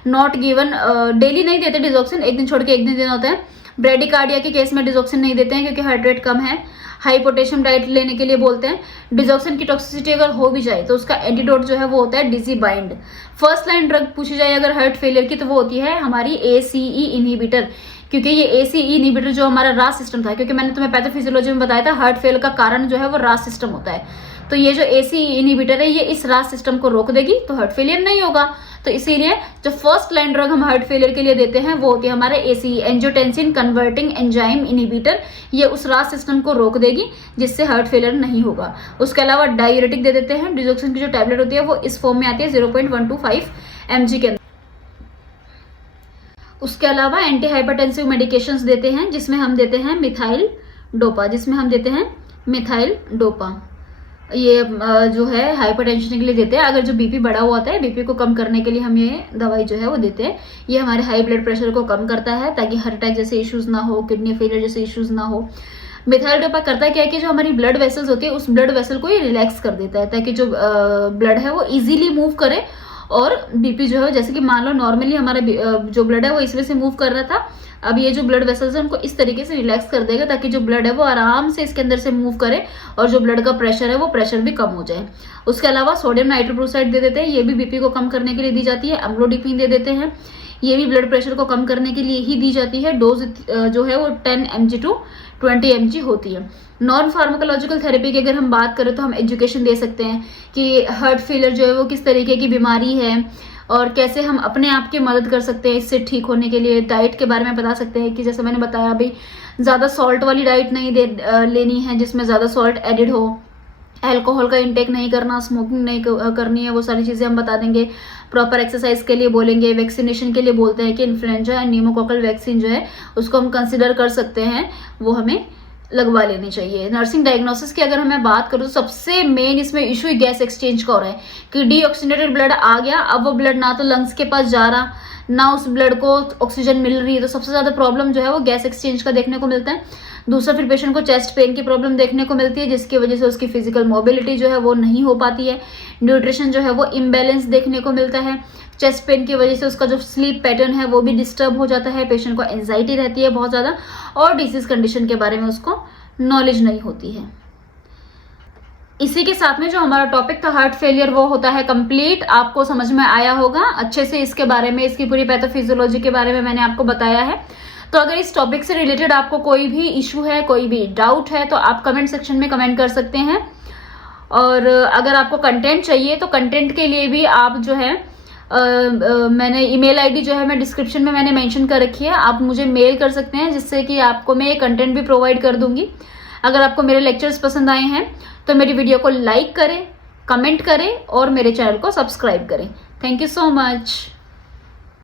नॉट गिवन, डेली नहीं देते डिजॉक्सिन, एक दिन छोड़ के एक दिन देना होता है। ब्रेडिकार्डिया के केस में डिजॉक्सिन नहीं देते हैं क्योंकि हार्ट रेट कम है। हाई पोटेशियम डाइट लेने के लिए बोलते हैं। डिजॉक्सिन की टॉक्सिसिटी अगर हो भी जाए तो उसका एंटीडोट जो है वो होता है डिजिबाइंड। फर्स्ट लाइन ड्रग पूछी जाए अगर हार्ट फेलियर की तो वो होती है हमारी ACE इनहिबिटर, क्योंकि ये ACE इनहिबिटर जो हमारा रास सिस्टम था, क्योंकि मैंने तुम्हें पैथोफिजियोलॉजी में बताया था हार्ट फेल का कारण जो है वो रास सिस्टम होता है, तो ये जो ACE इनहिबिटर है ये इस रास सिस्टम को रोक देगी तो हार्ट फेलियर नहीं होगा। तो इसीलिए जो फर्स्ट लाइन ड्रग हम हार्ट फेलियर के लिए देते हैं वो होती है हमारे ACE, angiotensin converting enzyme inhibitor. ये उस रास सिस्टम को रोक देगी जिससे हार्ट फेलियर नहीं होगा। उसके अलावा डायूरेटिक दे देते हैं। डिजॉक्सिन की जो टैबलेट होती है वो इस फॉर्म में आती है 0.125 mg के अंदर। उसके अलावा एंटी हाइपरटेंसिव मेडिकेशंस देते हैं, जिसमें हम देते हैं मिथाइल डोपा, ये जो है हाइपरटेंशन के लिए देते हैं। अगर जो बीपी बढ़ा हुआ होता है, बीपी को कम करने के लिए हम ये दवाई जो है वो देते हैं। ये हमारे हाई ब्लड प्रेशर को कम करता है ताकि हार्ट अटैक जैसे इश्यूज ना हो, किडनी फेलियर जैसे इश्यूज ना हो। मिथाइल डोपा करता क्या है कि जो हमारी ब्लड वेसल्स होती है उस ब्लड वेसल को ये रिलैक्स कर देता है ताकि जो ब्लड है वो इजीली मूव करे और बीपी जो है, जैसे कि मान लो नॉर्मली हमारा जो ब्लड है वो इस वजह से मूव कर रहा था, अब ये जो ब्लड वेसल्स है उनको इस तरीके से रिलैक्स कर देगा ताकि जो ब्लड है वो आराम से इसके अंदर से मूव करे और जो ब्लड का प्रेशर है वो प्रेशर भी कम हो जाए। उसके अलावा सोडियम नाइट्रोक्लोराइड दे देते हैं, ये भी बीपी को कम करने के लिए दी जाती है। अम्लोडिपिन दे देते हैं, ये भी ब्लड प्रेशर को कम करने के लिए ही दी जाती है। डोज जो है वो 10 mg टू 20 mg होती है। नॉन फार्माकोलॉजिकल थेरेपी की अगर हम बात करें तो हम एजुकेशन दे सकते हैं कि हार्ट फेलियर जो है वो किस तरीके की बीमारी है और कैसे हम अपने आप की मदद कर सकते हैं इससे ठीक होने के लिए। डाइट के बारे में बता सकते हैं कि जैसे मैंने बताया अभी, ज़्यादा सॉल्ट वाली डाइट नहीं लेनी है जिसमें ज़्यादा सॉल्ट एडिड हो, अल्कोहल का इंटेक नहीं करना, स्मोकिंग नहीं करनी है, वो सारी चीज़ें हम बता देंगे। प्रॉपर एक्सरसाइज के लिए बोलेंगे। वैक्सीनेशन के लिए बोलते हैं कि इन्फ्लुएंजा एंड न्यूमोकोकल वैक्सीन जो है उसको हम कंसिडर कर सकते हैं, वो हमें लगवा लेनी चाहिए। नर्सिंग डायग्नोसिस की अगर मैं बात करूँ तो सबसे मेन इसमें इशू गैस एक्सचेंज का हो रहा है कि डीऑक्सीनेटेड ब्लड आ गया, अब वो ब्लड ना तो लंग्स के पास जा रहा ना उस ब्लड को ऑक्सीजन मिल रही है, तो सबसे ज्यादा प्रॉब्लम जो है वो गैस एक्सचेंज का देखने को मिलता है। दूसरा फिर पेशेंट को चेस्ट पेन की प्रॉब्लम देखने को मिलती है जिसकी वजह से उसकी फिजिकल मोबिलिटी जो है वो नहीं हो पाती है। न्यूट्रिशन जो है वो इम्बैलेंस देखने को मिलता है। चेस्ट पेन की वजह से उसका जो स्लीप पैटर्न है वो भी डिस्टर्ब हो जाता है। पेशेंट को एंजाइटी रहती है बहुत ज़्यादा और डिसीज कंडीशन के बारे में उसको नॉलेज नहीं होती है। इसी के साथ में जो हमारा टॉपिक था हार्ट फेलियर वो होता है कंप्लीट। आपको समझ में आया होगा अच्छे से इसके बारे में, इसकी पूरी पैथोफिजियोलॉजी के बारे में मैंने आपको बताया है। तो अगर इस टॉपिक से रिलेटेड आपको कोई भी इशू है, कोई भी डाउट है तो आप कमेंट सेक्शन में कमेंट कर सकते हैं। और अगर आपको कंटेंट चाहिए तो कंटेंट के लिए भी आप जो है मैंने ईमेल आईडी जो है मैं डिस्क्रिप्शन में मैंने मेंशन कर रखी है, आप मुझे मेल कर सकते हैं जिससे कि आपको मैं ये कंटेंट भी प्रोवाइड कर दूंगी। अगर आपको मेरे लेक्चर्स पसंद आए हैं तो मेरी वीडियो को लाइक करें, कमेंट करें और मेरे चैनल को सब्सक्राइब करें। Thank you so much.